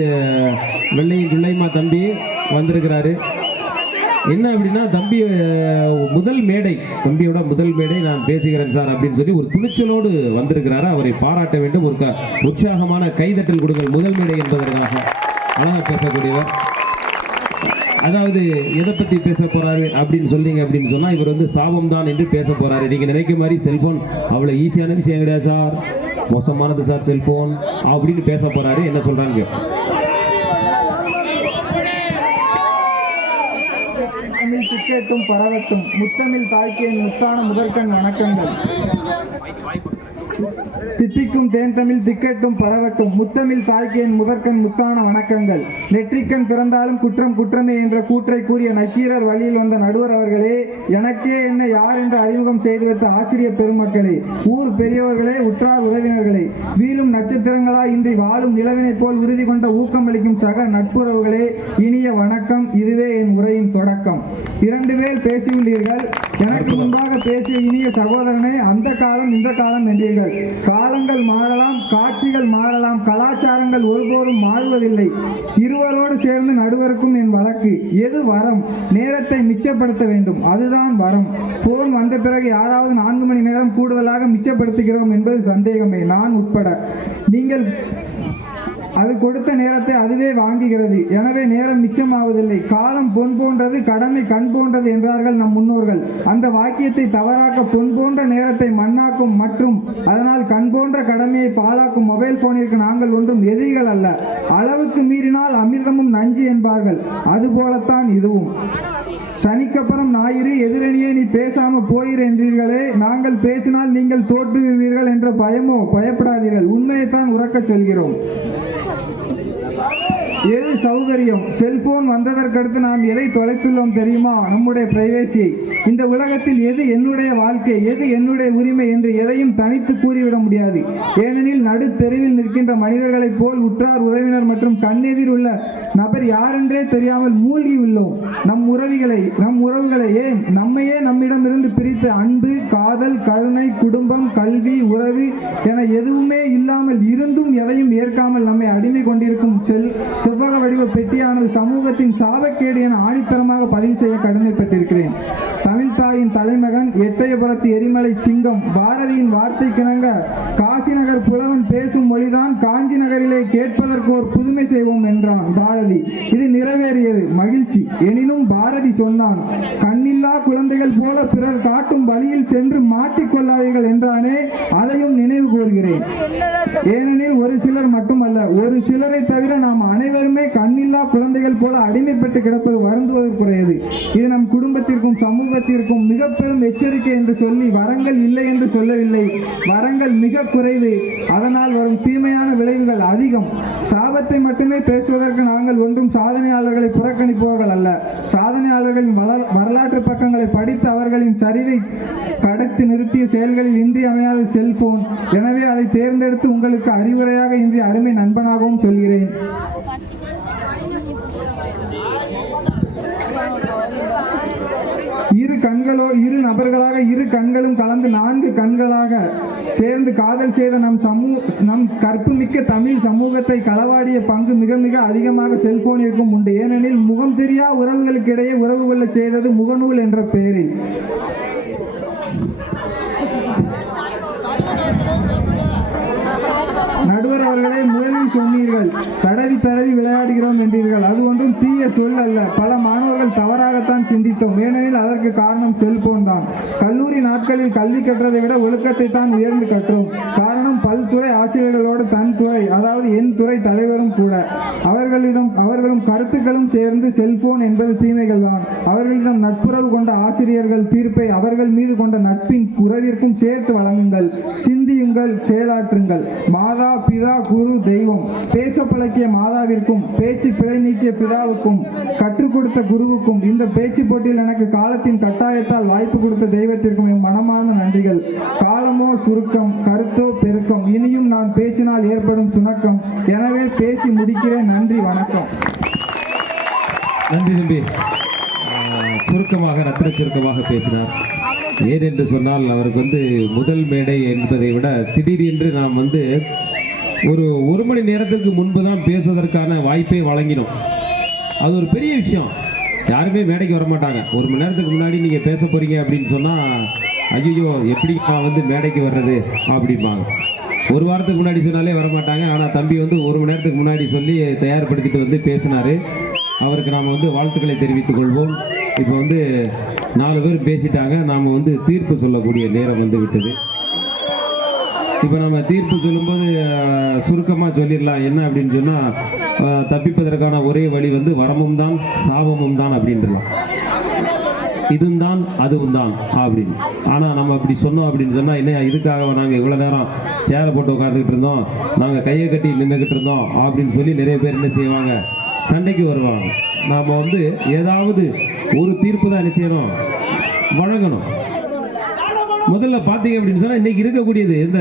வெள்ளையும் துள்ளையுமா தம்பி வந்திருக்கிறாரு. என்ன அப்படின்னா தம்பி முதல் மேடை, தம்பியோட முதல் மேடை நான் பேசுகிறேன் சார் அப்படின்னு சொல்லி ஒரு துணிச்சலோடு வந்திருக்கிறாரு. அவரை பாராட்ட வேண்டும். ஒரு உற்சாகமான கைதட்டல் கொடுங்கள். முதல் மேடை என்பதற்காக அழகாக பேசக்கூடியவர். அதாவது எதை பற்றி பேச போறாரு அப்படின்னு சொன்னீங்க அப்படின்னு சொன்னால், இவர் வந்து சாபம் தான் என்று பேச போறாரு. நீங்கள் நினைக்க மாதிரி செல்போன் அவ்வளோ ஈஸியான விஷயம் கிடையாது சார், மோசமானது சார் செல்போன் அப்படின்னு பேச போறாரு. என்ன சொல்றாங்க? தமிழ் திக்கெட்டும் பரவட்டும், முத்தமிழ் தாய்க்கியின் முத்தான முதற்கண் வணக்கங்கள். தித்திக்கும் தேன் தமிழ் திக்கெட்டும் பரவட்டும், முத்தமிழ் தாய்க்கியின் முதற்கண் முத்தான வணக்கங்கள். நெற்றிக்கண் பிறந்தாலும் குற்றம் குற்றமே என்ற கூற்றை கூறிய நக்கீரர் வழியில் வந்த நடுவர் அவர்களே, எனக்கே என்ன யார் என்று அறிமுகம் செய்து வைத்த ஆசிரியர் பெருமக்களே, ஊர் பெரியவர்களே, உற்றார் உறவினர்களே, வீழும் நட்சத்திரங்களாய் இன்றி வாழும் நிலவினை போல் உறுதி கொண்ட ஊக்கமளிக்கும் சக நட்புறவுகளே, இனிய வணக்கம். இதுவே என் உரையின் தொடக்கம். 2 பேர் பேசியுள்ளீர்கள். எனக்கு முன்பாக பேசிய இனிய சகோதரனே, அந்த காலம் இந்த காலம் என்றீர்கள். காலங்கள் மாறலாம், காட்சிகள் மாறலாம், கலாச்சாரங்கள் காலங்கள் ஒருபோதும் மாறுவதில்லை. இருவரோடு சேர்ந்து நடுவருக்கும் என் வழக்கு. எது வரம்? நேரத்தை மிச்சப்படுத்த வேண்டும், அதுதான் வரம். போன் வந்த பிறகு யாராவது 4 மணி நேரம் கூடுதலாக மிச்சப்படுத்துகிறோம் என்பது சந்தேகமே, நான் உட்பட. நீங்கள் அது கொடுத்த நேரத்தை அதுவே வாங்குகிறது. எனவே நேரம் மிச்சமாவதில்லை. காலம் பொன் போன்றது, கடமை கண் போன்றது என்றார்கள் நம் முன்னோர்கள். அந்த வாக்கியத்தை தவறாக்க பொன் போன்ற நேரத்தை மண்ணாக்கும் மற்றும் அதனால் கண் போன்ற கடமையை பாழாக்கும் மொபைல் போனிற்கு நாங்கள் ஒன்றும் எதிரிகள் அல்ல. அளவுக்கு மீறினால் அமிர்தமும் நஞ்சு என்பார்கள், அதுபோலத்தான் இதுவும். சனிக்கப்புறம் ஞாயிறு, எதிரணியே நீ பேசாம போயிரு என்றீர்களே, நாங்கள் பேசினால் நீங்கள் தோற்றுவீர்கள் என்ற பயமோ? பயப்படாதீர்கள், உண்மையைத்தான் உறக்கச் சொல்கிறோம். எது சௌகரியம்? செல்போன் வந்ததற்கடுத்து நாம் எதை தொலைத்துள்ளோம் தெரியுமா? நம்முடைய பிரைவேசியை. இந்த உலகத்தில் எது என்னுடைய வாழ்க்கை, எது என்னுடைய உரிமை என்று எதையும் தனித்து கூறிவிட முடியாது. ஏனெனில் நடு தெருவில் நிற்கின்ற மனிதர்களைப் போல் உற்றார் உறவினர் மற்றும் கண்ணெதிர் உள்ள நபர் யாரென்றே தெரியாமல் மூழ்கி உள்ளோம். நம் உறவுகளை ஏன் நம்மையே நம்மிடமிருந்து பிரித்து அன்பு, காதல், கருணை, குடும்பம், கல்வி, உறவு என எதுவுமே இல்லாமல் இருந்தும் எதையும் ஏற்காமல் நம்மை அடிமை கொண்டிருக்கும் செவ்வக வடிவ பெட்டியானது சமூகத்தின் சாபக்கேடு என ஆணித்தரமாக பதிவு செய்ய கடமைப்பட்டிருக்கிறேன். தமிழ் தாயின் தலைமகன், எட்டயபுரத்து எரிமலை சிங்கம் பாரதியின் வார்த்தைக்கிணங்க காசி நகர் புலவன் பேசும் மொழிதான் காஞ்சி நகரிலே கேட்பதற்கு ஒரு புதுமை செய்வோம் என்றான் பாரதி. இது நிறைவேறியது, மகிழ்ச்சி. எனினும் பாரதி சொன்னான், கண்ணில்லா குழந்தைகள் போல பிறர் காட்டும் வழியில் சென்று மாட்டிக்கொள்ளாதீர்கள் என்றானே, அதையும் நினைவு கூறுகிறேன். ஏனெனில் ஒரு சிலர் மட்டுமல்ல, ஒரு சிலரை தவிர நாம் அனைவருமே கண்ணில்லா குழந்தைகள் போல அடிமைப்பட்டு கிடப்பது வருந்துவதற்குரியது. இது நம் குடும்பத்திற்கும் சமூகத்திற்கும் மிக பெரும் எச்சரிக்கை என்று சொல்லி வரங்கள் இல்லை என்று சொல்லவில்லை. வரங்கள் மிக குறைவு, அதனால் வரும் தீமையான விளைவுகள் அதிகம். சாபத்தை மட்டுமே பேசுவதற்கு நாங்கள் ஒன்றும் சாதனையாளர்களை புறக்கணிப்பவர்கள் அல்ல. சாதனையாளர்களின் வரலாற்று பக்கங்களை படித்து அவர்களின் சரிவை கடத்தி நிறுத்திய செயல்களில் இன்றியமையாத செல்போன். எனவே அதை தேர்ந்தெடுத்து உங்களுக்கு அறிவுரையாக இன்றி அருமை நண்பனாகவும் சொல்கிறேன். இரு நபர்களாக இரு கண்களும் கலந்து 4 கண்களாக சேர்ந்து காதல் செய்த நம் கற்புமிக்க தமிழ் சமூகத்தை களவாடிய பங்கு மிக மிக அதிகமாக செல்போனிற்கும் உண்டு. ஏனெனில் முகம் தெரியா உறவுகளுக்கிடையே உறவு கொள்ள செய்தது முகநூல் என்ற பெயரில். நடுவர் அவர்களே, முதலில் சொன்னீர்கள் தடவி தடவி விளையாடுகிறோம் என்றீர்கள். அது ஒன்றும் தீய சொல் அல்ல. பல மாணவர்கள் தவறாகத்தான் சிந்தித்தோம். ஏனெனில் அதற்கு காரணம் செல்போன் தான். கல்லூரி நாட்களில் கல்வி கற்றதை விட ஒழுக்கத்தை தான் உயர்ந்து கற்றோம். காரணம் பல்துறை ஆசிரியர்களோடு தன் துறை, அதாவது என் துறை தலைவரும் கூட. அவர்களும் கருத்துக்களும் சேர்ந்து செல்போன் என்பது தீமைகள் தான். அவர்களிடம் நட்புறவு கொண்ட ஆசிரியர்கள் தீர்ப்பை அவர்கள் மீது கொண்ட நட்பின் உறவிற்கும் சேர்த்து வழங்குங்கள். சிந்தியுங்கள், செயலாற்றுங்கள். மாதா, பிதா, குரு, தெய்வம். பேச பழக்கிய மாதாவிற்கும் பேச்சு பிழை நீக்கிய பிதாவுக்கும் கற்றுக் கொடுத்த குருவுக்கும் இந்த பேச்சு போட்டியில் எனக்கு காலத்தின் கட்டாயத்தால் வாய்ப்பு கொடுத்த தெய்வத்திற்கும் என் மனமான நன்றிகள். காலமோ சுருக்கம், கருத்தோ பெருக்கம். இனியும் நான் பேசினால் ஏற்படும் சுணக்கம். எனவே பேசி முடிக்கிறேன். நன்றி, வணக்கம். நன்றி தம்பி. சுருக்கமாக, ரத்தின சுருக்கமாக பேசினார். ஏனென்று சொன்னால் அவருக்கு முதல் மேடை என்பதை விட திடீரென்று நாம் ஒரு மணி நேரத்திற்கு முன்பு தான் பேசுவதற்கான வாய்ப்பை வழங்கினோம். அது ஒரு பெரிய விஷயம். யாருமே மேடைக்கு வரமாட்டாங்க. 1 மணி நேரத்துக்கு முன்னாடி நீங்கள் பேச போகிறீங்க அப்படின்னு சொன்னால், ஐயோ எப்படி நான் மேடைக்கு வர்றது அப்படிம்பாங்க. 1 வாரத்துக்கு முன்னாடி சொன்னாலே வரமாட்டாங்க. ஆனால் தம்பி 1 மணி நேரத்துக்கு முன்னாடி சொல்லி தயார்படுத்திட்டு பேசினார். அவருக்கு நாம் வாழ்த்துக்களை தெரிவித்துக் கொள்வோம். இப்போ 4 பேர் பேசிட்டாங்க. நாம் தீர்ப்பு சொல்லக்கூடிய நேரம் விட்டது. இப்போ நம்ம தீர்ப்பு சொல்லும்போது சுருக்கமாக சொல்லிடலாம். என்ன அப்படின்னு சொன்னால், தப்பிப்பதற்கான ஒரே வழி வரமும் தான் சாபமும் தான் அப்படின்றலாம். இதுவும் தான் அதுவும் தான் அப்படின்னு. ஆனால் நம்ம அப்படி சொன்னோம் அப்படின்னு சொன்னால், என்ன இதுக்காக நாங்கள் இவ்வளோ நேரம் சேரை போட்டு உட்காந்துக்கிட்டு இருந்தோம், நாங்கள் கையை கட்டி நின்றுக்கிட்டு இருந்தோம் அப்படின்னு சொல்லி நிறைய பேர் என்ன செய்வாங்க, சண்டைக்கு வருவாங்க. நாம் ஏதாவது ஒரு தீர்ப்பு தான் என்ன செய்யணும், வழங்கணும். முதல்ல பார்த்தீங்க அப்படின்னு சொன்னால், இன்றைக்கி இருக்கக்கூடியது இந்த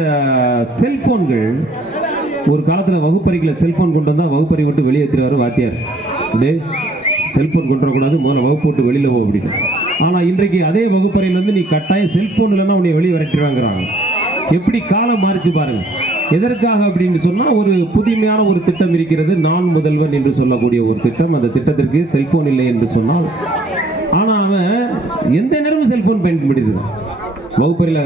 செல்ஃபோன்கள். ஒரு காலத்தில் வகுப்பறையில் செல்ஃபோன் கொண்டு வந்தால் வகுப்பறை விட்டு வெளியேற்றுவார் வாத்தியார். செல்ஃபோன் கொண்டு வரக்கூடாது, முதல்ல வகுப்பு விட்டு வெளியில் போ அப்படின்னு. ஆனால் இன்றைக்கு அதே வகுப்பறையில் நீ கட்டாயம் செல்ஃபோன் இல்லைன்னா உன்னை வெளியே விரட்டிடுவாங்கிறாங்க. எப்படி காலம் மாறிச்சு பாருங்கள். எதற்காக அப்படின்னு சொன்னா ஒரு புதுமையான ஒரு திட்டம் இருக்கிறது, நான் முதல்வன் என்று சொல்லக்கூடிய ஒரு திட்டம். அந்த திட்டத்திற்கு செல்போன் இல்லை என்று சொன்னால், ஆனா அவன் எந்த நேரமும் செல்போன் பயன்படுத்திருக்கான். வகுப்பறையில்,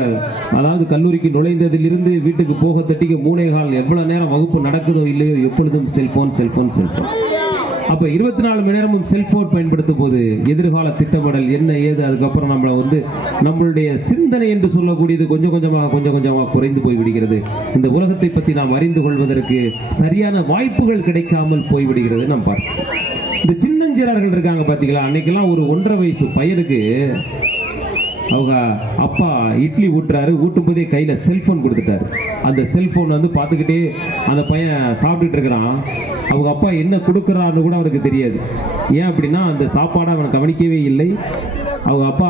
அதாவது கல்லூரிக்கு நுழைந்ததிலிருந்து வீட்டுக்கு போக தட்டிக்க 3:15 எவ்வளவு நேரம் வகுப்பு நடக்குதோ இல்லையோ எப்பொழுதும் செல்போன் செல்போன் செல்போன். அப்ப 24 மணி நேரமும் செல்போன் பயன்படுத்தும் போது எதிர்கால திட்டமிடல் என்ன ஏது, அதுக்கப்புறம் நம்மளுடைய சிந்தனை என்று சொல்லக்கூடியது கொஞ்சம் கொஞ்சமாக குறைந்து போய் விடுகிறது. இந்த உலகத்தை பற்றி நாம் அறிந்து கொள்வதற்கு சரியான வாய்ப்புகள் கிடைக்காமல் போய்விடுகிறது. நாம் பார்க்கிறோம். இந்த சின்னஞ்சிறார்கள் இருக்காங்க பார்த்தீங்களா, அன்னைக்கெல்லாம் ஒரு 1.5 வயசு பையனுக்கு அவங்க அப்பா இட்லி ஊட்டுறாரு, ஊட்டும் போதே கையில் செல்ஃபோன் கொடுத்துட்டாரு. அந்த செல்ஃபோன் வந்து பார்த்துக்கிட்டே அந்த பையன் சாப்பிட்டுட்டு இருக்கிறான். அவங்க அப்பா என்ன கொடுக்குறான்னு கூட அவனுக்கு தெரியாது. ஏன் அப்படின்னா அந்த சாப்பாடை அவன் கவனிக்கவே இல்லை. அவங்க அப்பா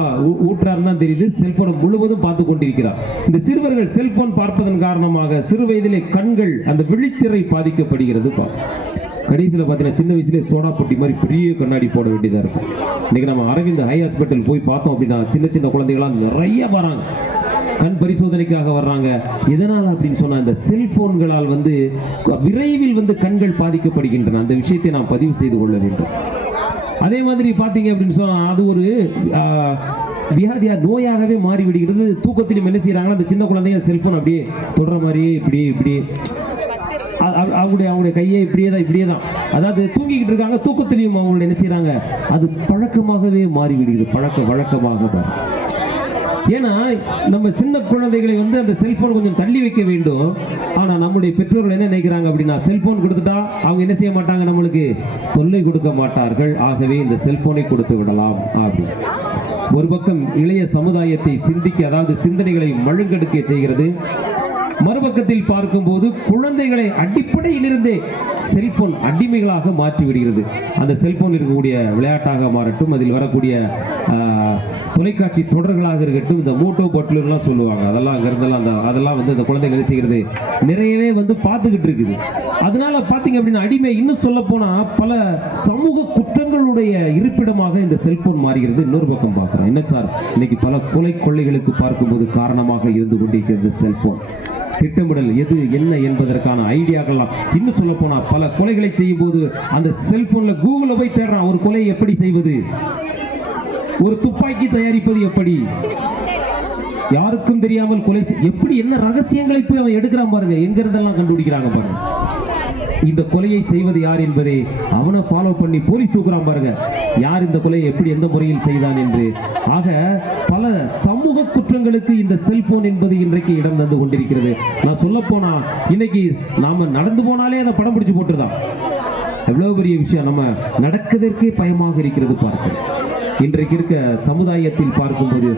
ஊட்டுறாருன்னு தான் தெரியுது. செல்போனை முழுவதும் பார்த்து கொண்டிருக்கிறார். இந்த சிறுவர்கள் செல்போன் பார்ப்பதன் காரணமாக சிறு வயதிலே கண்கள், அந்த விழித்திரை பாதிக்கப்படுகிறது. கடைசியில் பார்த்தீங்கன்னா சின்ன வயசுலேயே சோடா பொட்டி மாதிரி பெரிய கண்ணாடி போட வேண்டியதாக இருக்கும். இன்றைக்கி நம்ம அரவிந்த் ஹை ஹாஸ்பிட்டல் போய் பார்த்தோம் அப்படின்னா சின்ன குழந்தைகளாம் நிறைய வராங்க, கண் பரிசோதனைக்காக வர்றாங்க. எதனால் அப்படின்னு சொன்னால் இந்த செல்போன்களால் வந்து விரைவில் வந்து கண்கள் பாதிக்கப்படுகின்றன. அந்த விஷயத்தை நாம் பதிவு செய்து கொள்ள வேண்டும். அதே மாதிரி பார்த்தீங்க அப்படின்னு சொன்னால் அது ஒரு வியாதியா நோயாகவே மாறிவிடுகிறது. தூக்கத்திலும் என்ன செய்கிறாங்கன்னா அந்த சின்ன குழந்தைங்க செல்போன் அப்படியே தொடர மாதிரியே இப்படியே அவங்களுடைய கையை இப்படியே தான், அதாவது தூங்கிக்கிட்டு இருக்காங்க, தூக்கத்திலையும் அவங்களை என்ன செய்யறாங்க, அது பழக்கமாகவே மாறிவிடுகிறது, வழக்கமாக. ஏன்னா நம்ம சின்ன குழந்தைகளை வந்து அந்த செல்போன் கொஞ்சம் தள்ளி வைக்க வேண்டும். ஆனா நம்முடைய பெற்றோர்கள் என்ன நினைக்கிறாங்க அப்படின்னா, செல்போன் கொடுத்துட்டா அவங்க என்ன செய்ய மாட்டாங்க, நம்மளுக்கு தொல்லை கொடுக்க மாட்டார்கள், ஆகவே இந்த செல்போனை கொடுத்து விடலாம் அப்படின்னு ஒரு பக்கம் இளைய சமுதாயத்தை சிந்திக்க, அதாவது சிந்தனைகளை மழுங்கெடுக்க செய்கிறது. மறுபக்கத்தில் பார்க்கும்போது குழந்தைகளை அடிப்படையிலிருந்தே செல்போன் அடிமைகளாக மாற்றி விடுகிறது. அந்த செல்போன் இருக்கக்கூடிய விளையாட்டாக மாறட்டும், அதில் வரக்கூடிய தொலைக்காட்சி தொடர்களாக இருக்கட்டும், இந்த மோட்டோ பட்லுலாம் சொல்லுவாங்க, அதெல்லாம் அங்கே இருந்தெல்லாம் அதெல்லாம் வந்து அந்த குழந்தைகள் என்ன செய்கிறது, நிறையவே வந்து பார்த்துக்கிட்டு இருக்குது. அதனால பார்த்தீங்க அப்படின்னா அடிமை, இன்னும் சொல்ல போனால் பல சமூக குற்றங்களுடைய இருப்பிடமாக இந்த செல்போன் மாறுகிறது. இன்னொரு பக்கம் பார்க்குறோம், என்ன சார் இன்னைக்கு பல கொள்ளைகளுக்கு பார்க்கும்போது காரணமாக இருந்து கொண்டிருக்கிறது செல்போன். திட்டமிடல் எது என்ன என்பதற்கான ஐடியாக்கள்லாம், இன்னும் சொல்ல போனா பல கொலைகளை செய்யும் போது அந்த செல்போன்ல கூகுள்ல போய் தேடுறான், ஒரு கொலை எப்படி செய்வது, ஒரு துப்பாக்கி தயாரிப்பது எப்படி, யாருக்கும் தெரியாமல் கொலை எப்படி, என்ன ரகசியங்களை போய் அவன் எடுக்கிறான் பாருங்க, எங்க இருந்தெல்லாம் கண்டுபிடிக்கிறாங்க பாருங்க. இந்த கொலையை செய்வது யார் என்பதை அவனை ஃபாலோ பண்ணி போலீஸ் தூக்குறான் பாருங்க, யார் இந்த கொலையை எப்படி எந்த முறையில் செய்தான் என்று. ஆக பல சமூக குற்றங்களுக்கு இந்த செல்போன் என்பது இன்றைக்கு இடம் தந்து கொண்டிருக்கிறது. நான் சொல்ல போனா இன்னைக்கு நாம நடந்து போனாலே அதை படம் பிடிச்சு போட்டுருதான். எவ்வளவு பெரிய விஷயம், நம்ம நடக்கிறதற்கே பயமாக இருக்கிறது. பார்க்க இன்றைக்கு இருக்க சமுதாயத்தில் பார்க்கும்போது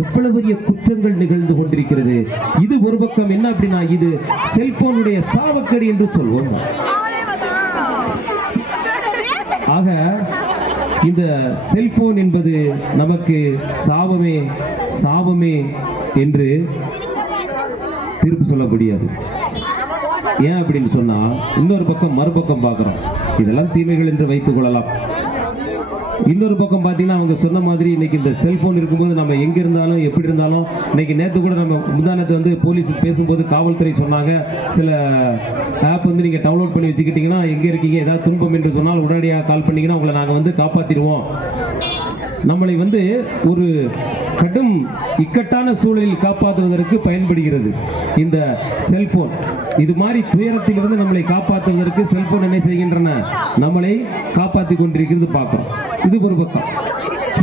எவ்வளவு பெரிய குற்றங்கள் நிகழ்ந்து கொண்டிருக்கிறது. இது ஒரு பக்கம் என்ன அப்படின்னா, இது செல்போனுடைய சாவக்கடி என்று சொல்வோம். ஆக இந்த செல்போன் என்பது நமக்கு சாபமே என்று தீர்ப்பு சொல்ல முடியாது. ஏன் அப்படின்னு சொன்னா, இன்னொரு பக்கம் மறுபக்கம் பார்க்கிறோம், இதெல்லாம் தீமைகள் என்று வைத்துக் கொள்ளலாம். இன்னொரு பக்கம் பார்த்தீங்கன்னா அவங்க சொன்ன மாதிரி இன்னைக்கு இந்த செல்போன் இருக்கும்போது நம்ம எங்க இருந்தாலும் எப்படி இருந்தாலும், இன்னைக்கு நேற்று கூட நம்ம முந்தானத்தை வந்து போலீஸ் பேசும்போது காவல்துறை சொன்னாங்க, சில ஆப் வந்து நீங்க டவுன்லோட் பண்ணி வச்சுக்கிட்டீங்கன்னா எங்க இருக்கீங்க, ஏதாவது துன்பம் என்று சொன்னால் உடனடியாக கால் பண்ணீங்கன்னா உங்களை நாங்கள் வந்து காப்பாற்றிடுவோம். நம்மளை வந்து ஒரு கடும் இக்கட்டான சூழலில் காப்பாற்றுவதற்கு பயன்படுகிறது இந்த செல்போன். இது மாதிரி துயரத்திலிருந்து நம்மளை காப்பாற்றுவதற்கு செல்போன் என்ன செய்கின்றன, நம்மளை காப்பாற்றி கொண்டிருக்கிறது பார்க்கிறோம். இது ஒரு பக்கம்.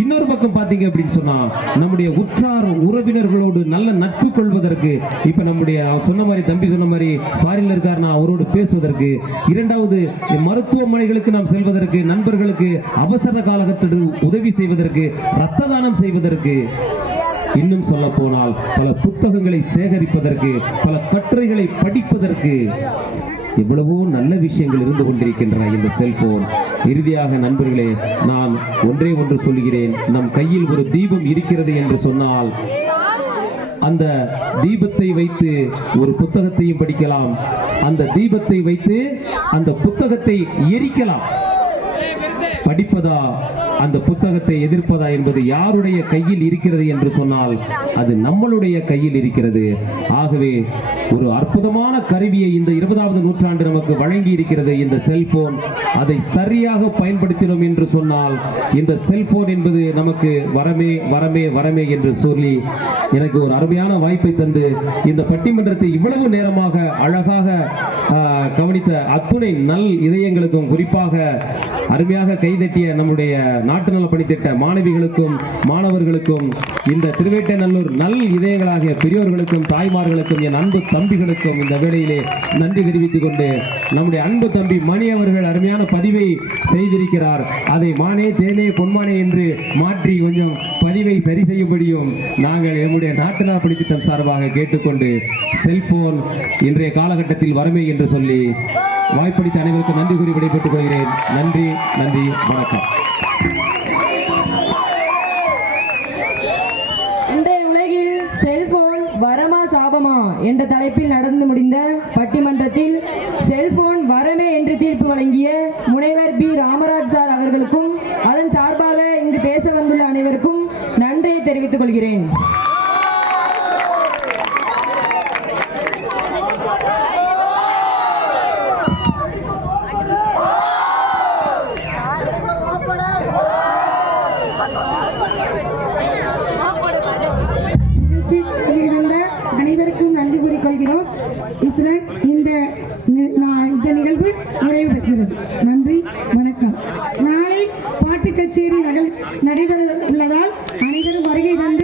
இன்னொரு பக்கம் பார்த்தீங்க அப்படின்னு சொன்னா, நம்முடைய உற்றார் உறவினர்களோடு நல்ல நட்பு கொள்வதற்கு, இப்ப நம்முடைய சொன்ன மாதிரி தம்பி சொன்ன மாதிரி ஃபாரின்ல இருக்காருன்னா அவரோடு பேசுவதற்கு, இரண்டாவது மருத்துவமனைகளுக்கு நாம் செல்வதற்கு, நண்பர்களுக்கு அவசர காலகட்டத்தில் உதவி செய்வதற்கு, இரத்த தானம் செய்வதற்கு, இன்னும் சொல்ல போனால் பல புத்தகங்களை சேகரிப்பதற்கு, பல கட்டுரைகளை படிப்பதற்கு எவ்வளவோ நல்ல விஷயங்கள் இருந்து கொண்டிருக்கின்றன இந்த செல்போன். இறுதியாக நண்பர்களே, நான் ஒன்று சொல்கிறேன், நம் கையில் ஒரு தீபம் இருக்கிறது என்று சொன்னால் அந்த தீபத்தை வைத்து ஒரு புத்தகத்தையும் படிக்கலாம், அந்த தீபத்தை வைத்து அந்த புத்தகத்தை எரிக்கலாம். படிப்பதா அந்த புத்தகத்தை எதிர்ப்பதா என்பது யாருடைய கையில் இருக்கிறது என்று சொன்னால் அது நம்மளுடைய கையில் இருக்கிறது. ஆகவே ஒரு அற்புதமான கருவியை இந்த 20வது நூற்றாண்டு நமக்கு வழங்கி இருக்கிறது இந்த செல்போன். அதை சரியாக பயன்படுத்தினோம் என்று சொன்னால் இந்த செல்போன் என்பது நமக்கு வரமே வரமே வரமே என்று சொல்லி எனக்கு ஒரு அருமையான வாய்ப்பை தந்து இந்த பட்டிமன்றத்தை இவ்வளவு நேரமாக அழகாக கவனித்த அத்துணை நல் இதயங்களுக்கும், குறிப்பாக அருமையாக கைதட்டிய நம்முடைய நாட்டு நல பணித்திட்ட மாணவிகளுக்கும் மாணவர்களுக்கும், இந்த திருவேட்டைநல்லூர் நல் இதயங்களாகிய பெரியோர்களுக்கும் தாய்மார்களுக்கும் என் அன்பு தம்பிகளுக்கும் இந்த வேளையிலே நன்றி தெரிவித்துக் கொண்டு, நம்முடைய அன்பு தம்பி மணி அவர்கள் அருமையான பதிவை செய்திருக்கிறார். அதை மானே தேனே பொன்மானே என்று மாற்றி கொஞ்சம் பதிவை சரி செய்யும்படியும் நாங்கள் நம்முடைய நாட்டு நல பணித்திட்டம் சார்பாக கேட்டுக்கொண்டு, செல்போன் இன்றைய காலகட்டத்தில் வரமே என்று சொல்லி வாய்ப்பளித்த அனைவருக்கும் நன்றி கூறி விடைபெற்றுக் கொள்கிறேன். நன்றி, நன்றி, வணக்கம். இன்றைய உலகில் செல்போன் வரமா சாபமா என்ற தலைப்பில் நடந்து முடிந்த பட்டிமன்றத்தில் செல்போன் வரமே என்று தீர்ப்பு வழங்கிய முனைவர் பி ராமராஜ் சார் அவர்களுக்கும் அதன் சார்பாக இங்கு பேச வந்துள்ள அனைவருக்கும் நன்றியை தெரிவித்துக் கொள்கிறேன். இருந்த அனைவருக்கும் நன்றி கூறிக்கொள்கிறோம். இத்துடன் இந்த நிகழ்வு நிறைவு பெறுகிறது. நன்றி, வணக்கம். நாளை பாட்டு கச்சேரி நடைபெற உள்ளதால் அனைவரும் வருகை தந்து